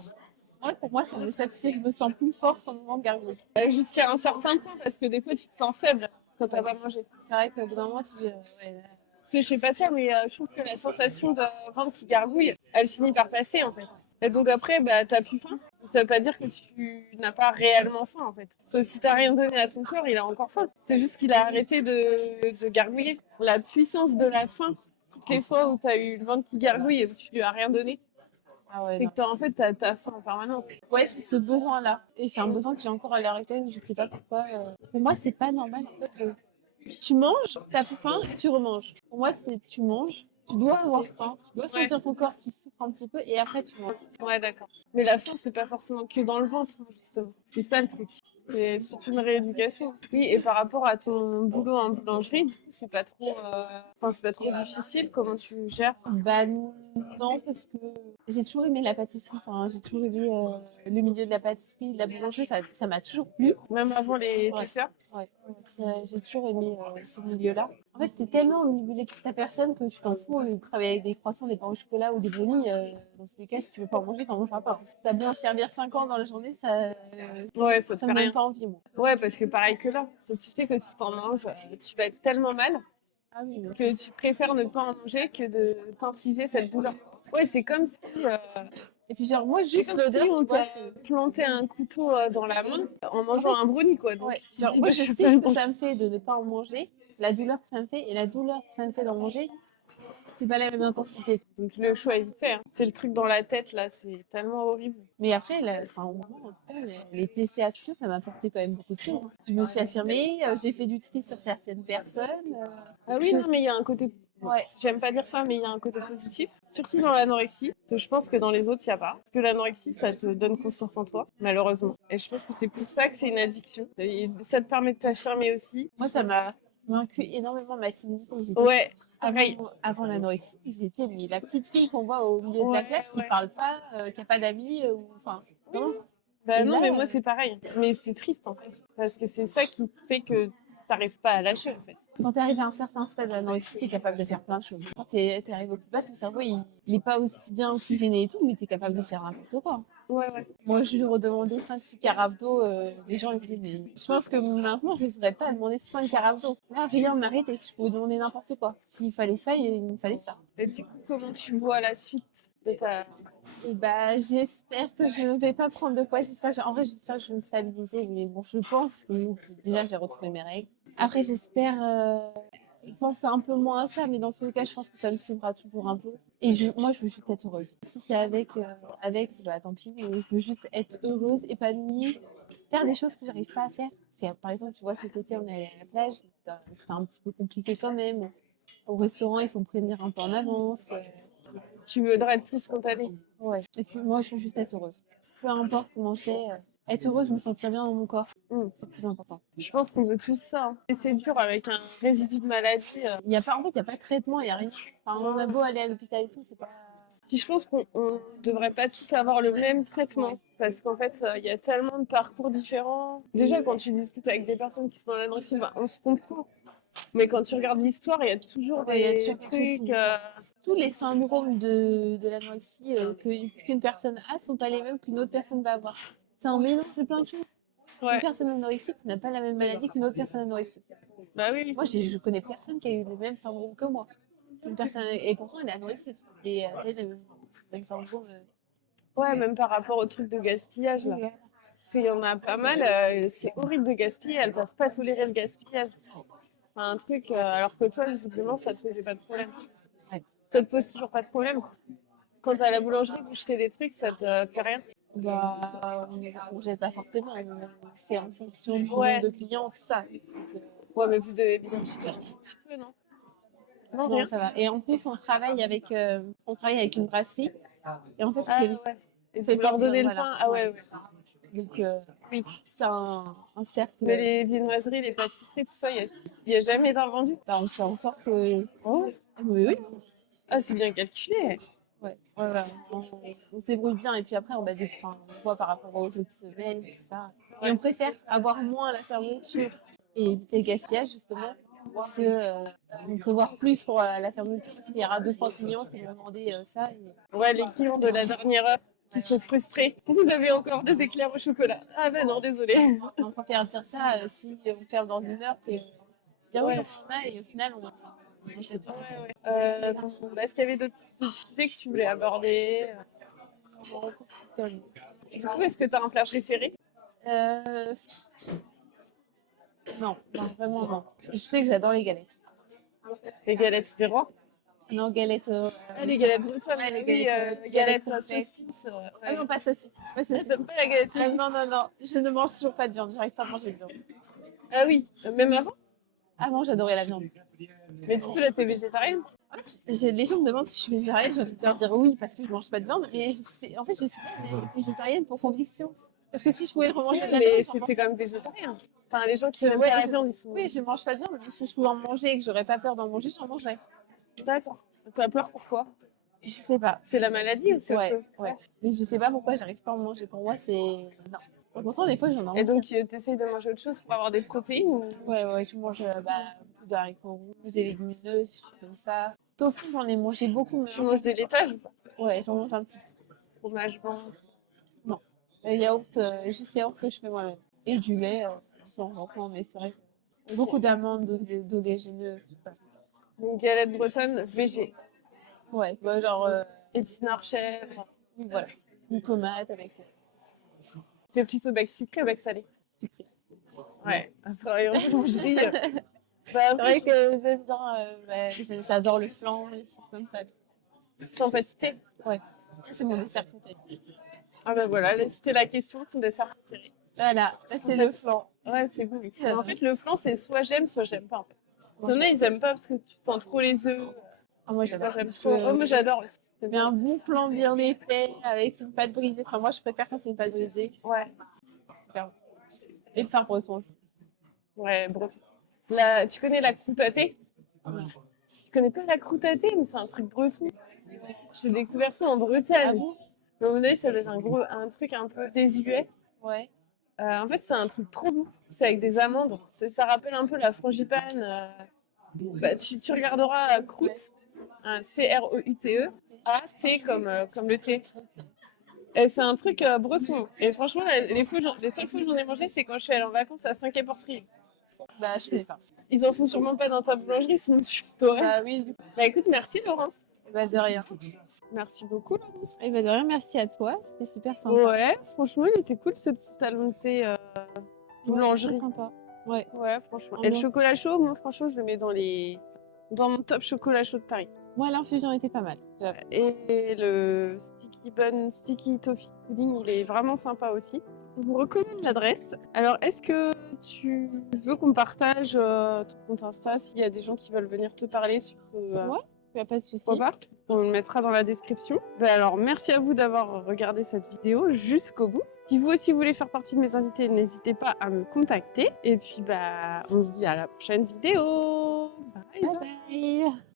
Ouais, pour moi, ça me satisfait. Je me sens plus forte quand mon ventre gargouille. Jusqu'à un certain point, parce que des fois, tu te sens faible quand t'as pas mangé. C'est vrai qu'au bout d'un moment, tu dis, ouais, Parce que je sais pas ça, mais je trouve que la sensation de ventre qui gargouille, elle finit par passer en fait. Et donc après, bah, t'as plus faim. Ça veut pas dire que tu n'as pas réellement faim en fait. Sauf si t'as rien donné à ton corps, il a encore faim. C'est juste qu'il a arrêté de gargouiller. La puissance de la faim, toutes les fois où t'as eu le ventre qui gargouille et que tu lui as rien donné, ah ouais, c'est non. que en fait, t'as faim en permanence. Ouais, j'ai ce besoin-là. Et c'est un besoin que j'ai encore à l'heure actuelle. Je sais pas pourquoi. Pour moi, c'est pas normal en fait. Tu manges, t'as plus faim et tu remanges. Pour moi, tu manges, tu dois avoir faim, tu dois sentir ton corps qui souffre un petit peu et après tu manges. Ouais, d'accord. Mais la faim, c'est pas forcément que dans le ventre, hein, justement. C'est ça le truc. C'est toute une rééducation. Oui, et par rapport à ton boulot en boulangerie, du coup, c'est pas trop, enfin, c'est pas trop difficile. Comment tu gères? Bah non, parce que j'ai toujours aimé la pâtisserie. Enfin, j'ai toujours aimé le milieu de la pâtisserie, de la boulangerie. Ça m'a toujours plu. Même avant les Ouais. desserts? Ouais. J'ai toujours aimé ce milieu-là. En fait, t'es tellement omnibulé par ta personne que tu t'en fous. Travailler avec des croissants, des pains au chocolat ou des brownies, dans tous les cas, si tu veux pas en manger, t'en mangeras pas. T'as bien servir 5 ans dans la journée, Ouais, ça te ça fait me donne rien. pas envie, moi. Ouais, parce que pareil que là, tu sais que si t'en manges, tu vas être tellement mal Ah oui, mais que tu préfères ne pas en manger que de t'infliger cette douleur. Ouais, c'est comme si, et puis genre, moi, c'est juste comme si l'odeur, on tu vois, t'a planté un couteau dans la main en mangeant fait, un brownie, quoi. Donc, ouais. tu te Genre, dis, moi, bah, je je vais sais pas ce le que manger. ça me fait de ne pas en manger, la douleur que ça me fait, et la douleur que ça me fait d'en manger, c'est pas la même intensité. Donc le choix est vite fait. Hein. C'est le truc dans la tête, là, c'est tellement horrible. Mais après, enfin, au moment, en tout cas, les TCA, tout ça, ça m'a apporté quand même beaucoup de choses. Hein. Je me suis affirmée, j'ai fait du tri sur certaines personnes. Ah oui, je- non, mais il y a un côté... Ouais. J'aime pas dire ça, mais il y a un côté positif. Surtout dans l'anorexie. Parce que je pense que dans les autres, il n'y a pas. Parce que l'anorexie, ça te donne confiance en toi, malheureusement. Et je pense que c'est pour ça que c'est une addiction. Et ça te permet de t'affirmer aussi. Moi, ça m'a vaincu énormément ma timidité. Ouais, pareil. Avant l'anorexie, j'étais mais la petite fille qu'on voit au milieu de la Ouais, classe qui ouais. parle pas, qui a pas d'amis, ou enfin. Non. Bah Et non, là, mais moi, c'est pareil. Mais c'est triste, en fait. Parce que c'est ça qui fait que t'arrives pas à lâcher, en fait. quand tu arrives à un certain stade d'anorexie, tu es capable de faire plein de choses. Quand tu arrives au plus bas, ton cerveau, il est pas aussi bien oxygéné et tout, mais tu es capable de faire n'importe quoi. Ouais, ouais. Moi, je lui redemandais 5-6 carafes d'eau. Les gens ils me disaient, mais je pense que maintenant, je n'oserais pas demander 5 carafes d'eau. Là, rien ne m'arrêtait. Je pouvais demander n'importe quoi. S'il fallait ça, il me fallait ça. Et du coup, comment tu vois la suite de ta... Et bah, j'espère que je ne vais pas prendre de poids. En vrai, j'espère que je vais me stabiliser. Mais bon, je pense que déjà, j'ai retrouvé mes règles. Après, j'espère penser un peu moins à ça. Mais dans tous les cas, je pense que ça me suivra toujours un peu. Et moi, je veux juste être heureuse. Si c'est bah, tant pis. Mais je veux juste être heureuse, épanouie, faire des choses que j'arrive pas à faire. Par exemple, tu vois, cet été, on est allé à la plage. C'était un petit peu compliqué quand même. Au restaurant, il faut me prévenir un peu en avance. Tu voudrais être plus spontanée. Ouais. Et puis moi, je veux juste être heureuse. Peu importe comment c'est, être heureuse, me sentir bien dans mon corps, c'est le plus important. Je pense qu'on veut tous ça. Hein. Et c'est dur avec un résidu de maladie. Il y a pas, en fait, il n'y a pas de traitement, il n'y a rien. Enfin, on a beau aller à l'hôpital et tout, c'est pas. Puis je pense qu'on devrait pas tous avoir le même traitement. Parce qu'en fait, il y a tellement de parcours différents. Déjà, quand tu discutes avec des personnes qui sont dans l'anorexie, bah, on se comprend. Mais quand tu regardes l'histoire, il y a toujours Ouais, il y a des toujours quelque chose qui est trucs. différent. Tous les syndromes de l'anorexie qu'une personne a sont pas les mêmes qu'une autre personne va avoir. C'est un mélange de plein de choses. Une Ouais, personne anorexique n'a pas la même maladie qu'une autre personne anorexique. bah oui. Moi, je connais personne qui a eu le même syndrome que moi. Une personne, et pourtant, elle est anorexique. Et elle a le même syndrome. Ouais, même par rapport au truc de gaspillage, là. Ouais. Parce qu'il y en a pas mal, c'est horrible de gaspiller, elles peuvent pas tolérer le gaspillage. C'est un truc, alors que toi, visiblement, ça te posait pas de problème. Ouais. Ça te pose toujours pas de problème. Quand t'es à la boulangerie, vous jetez des trucs, ça te fait rien. Bah, on jette pas forcément. On fait en fonction du Ouais. nombre de clients, tout ça. Ouais, mais vous devez bien jeter un petit peu, non? Non, Non, rien. ça va. Et en plus, on travaille avec une brasserie. Et en fait, Ah on ouais. Et fait vous leur plein de- donnez le voilà. pain? Ah ouais, ouais. Donc, Oui. c'est un cercle. Mais les viennoiseries, les pâtisseries, tout ça, il y a jamais d'invendu. Bah, on fait en sorte que. Oh. Oui, oui. Ah, c'est bien calculé. Ouais, ouais. On se débrouille bien. Et puis après, on a des points. On voit par rapport aux autres semaines, tout ça. Et on préfère avoir moins à la fermeture et éviter le gaspillage, justement, que on prévoir plus pour la fermeture. Il y aura 2-3 clients qui vont demander ça. Ouais, les clients de la dernière heure qui sont frustrés. Vous avez encore des éclairs au chocolat. Ah ben non, désolé. On préfère dire ça si on ferme dans une heure que dire oui, Ouais. on en a et au final, on achète pas. Est-ce qu'il y avait d'autres sujets que tu voulais aborder? On reconstructionne. Du coup, est-ce que tu as un plat préféré? Euh, non, vraiment non. Je sais que j'adore les galettes. Les galettes des rois? Non, galettes. Ah, les galettes bretonnes. Ouais, les Oui, galettes, galettes complètes. saucisses. Ah Ouais. non, pas saucisse. Pas Ah, saucisse. t'aimes pas la galette Ah, saucisse? non. Je ne mange toujours pas de viande. J'arrive pas à manger de viande. Ah oui, même avant? Avant, j'adorais la viande. Mais du coup, là, t'es végétarienne? Les gens me demandent si je suis végétarienne. J'ai envie de leur dire oui parce que je mange pas de viande. Mais en fait, je suis pas végétarienne pour conviction. Parce que si je pouvais remanger de la viande, Mais j'en c'était quand même végétarien. Enfin, les gens qui Je- n'aiment ouais, pas la je- viande, ils sont... Oui, je mange pas de viande, mais si je pouvais en manger et que j'aurais pas peur d'en manger, j'en mangerais. D'accord. T'as peur pourquoi? Je sais pas. C'est la maladie ou c'est autre chose? Ouais. Mais je sais pas pourquoi j'arrive pas à en manger. Pour moi, c'est. Non. Pourtant, des fois, j'en ai Et envie. donc, tu essayes de manger autre chose pour avoir des protéines ou... Ouais, je mange plus de haricots rouges, des légumineuses, des choses comme ça. Tofu, j'en ai mangé beaucoup, mais Tu manges des laitages ou pas? ouais, j'en mange un petit Fromage blanc. peu. Et yaourt, juste yaourt que je fais moi-même. Et du lait, de temps en temps, mais c'est vrai. Beaucoup d'amandes, d'oléagineux, tout ça. Une galette bretonne végé. Ouais, bah, genre, Épinards chèvre. voilà. Une tomate avec C'est plutôt bec sucré ou bec salé? sucré. Ouais. C'est vrai, je ris. Bah, C'est vrai que j'aime bien, j'adore le flan, les choses comme ça. sans pâtisserie. Ouais, ça c'est mon dessert préféré. Ah bah voilà, c'était la question, ton dessert préféré. Voilà, là, c'est le flan. Ouais, c'est bon. J'adore. En fait, le flan, c'est soit j'aime pas. En fait. Moi, Certains, ils aiment pas parce que tu sens trop les œufs. Ah, moi j'adore. J'aime trop. Oh, moi, j'adore aussi. C'est bien un bon flan bien épais avec une pâte brisée. Enfin, moi je préfère quand c'est une pâte brisée. Ouais. Super bon. Et le phare breton aussi. Ouais, breton. Tu connais la croûtatée? Non. Tu connais pas la croûtatée, mais c'est un truc breton. J'ai découvert ça en Bretagne. Ah bon? Mais à mon avis, ça doit être un truc un peu désuet. Ouais. En fait, c'est un truc trop bon. C'est avec des amandes. Ça rappelle un peu la frangipane. Tu regarderas croûte, CROUTE, A-T comme le thé. Et c'est un truc breton. Et franchement, les seules fois où j'en ai mangé, c'est quand je suis allée en vacances à Saint-Quay-Portrier. Bah, je fais pas. Ils en font sûrement pas dans ta boulangerie, sinon tu t'aurais. Bah oui, du coup. Bah écoute, merci Laurence. Bah, de rien. Merci beaucoup Laurence. Et bah, de rien, merci à toi. C'était super sympa. Ouais, franchement, il était cool ce petit salon de thé Ouais, boulangerie. très sympa. Ouais. Ouais, franchement. Oh Et le non. chocolat chaud, moi franchement, je le mets dans mon top chocolat chaud de Paris. Moi, l'infusion était pas mal. Et le sticky toffee pudding, il est vraiment sympa aussi. Je vous recommande l'adresse. Alors, est-ce que tu veux qu'on partage ton compte Insta s'il y a des gens qui veulent venir te parler sur Ouais, y a pas de souci. pourquoi pas? On le mettra dans la description. Alors, merci à vous d'avoir regardé cette vidéo jusqu'au bout. Si vous aussi voulez faire partie de mes invités, n'hésitez pas à me contacter. Et puis, on se dit à la prochaine vidéo. Bye. Bye bye.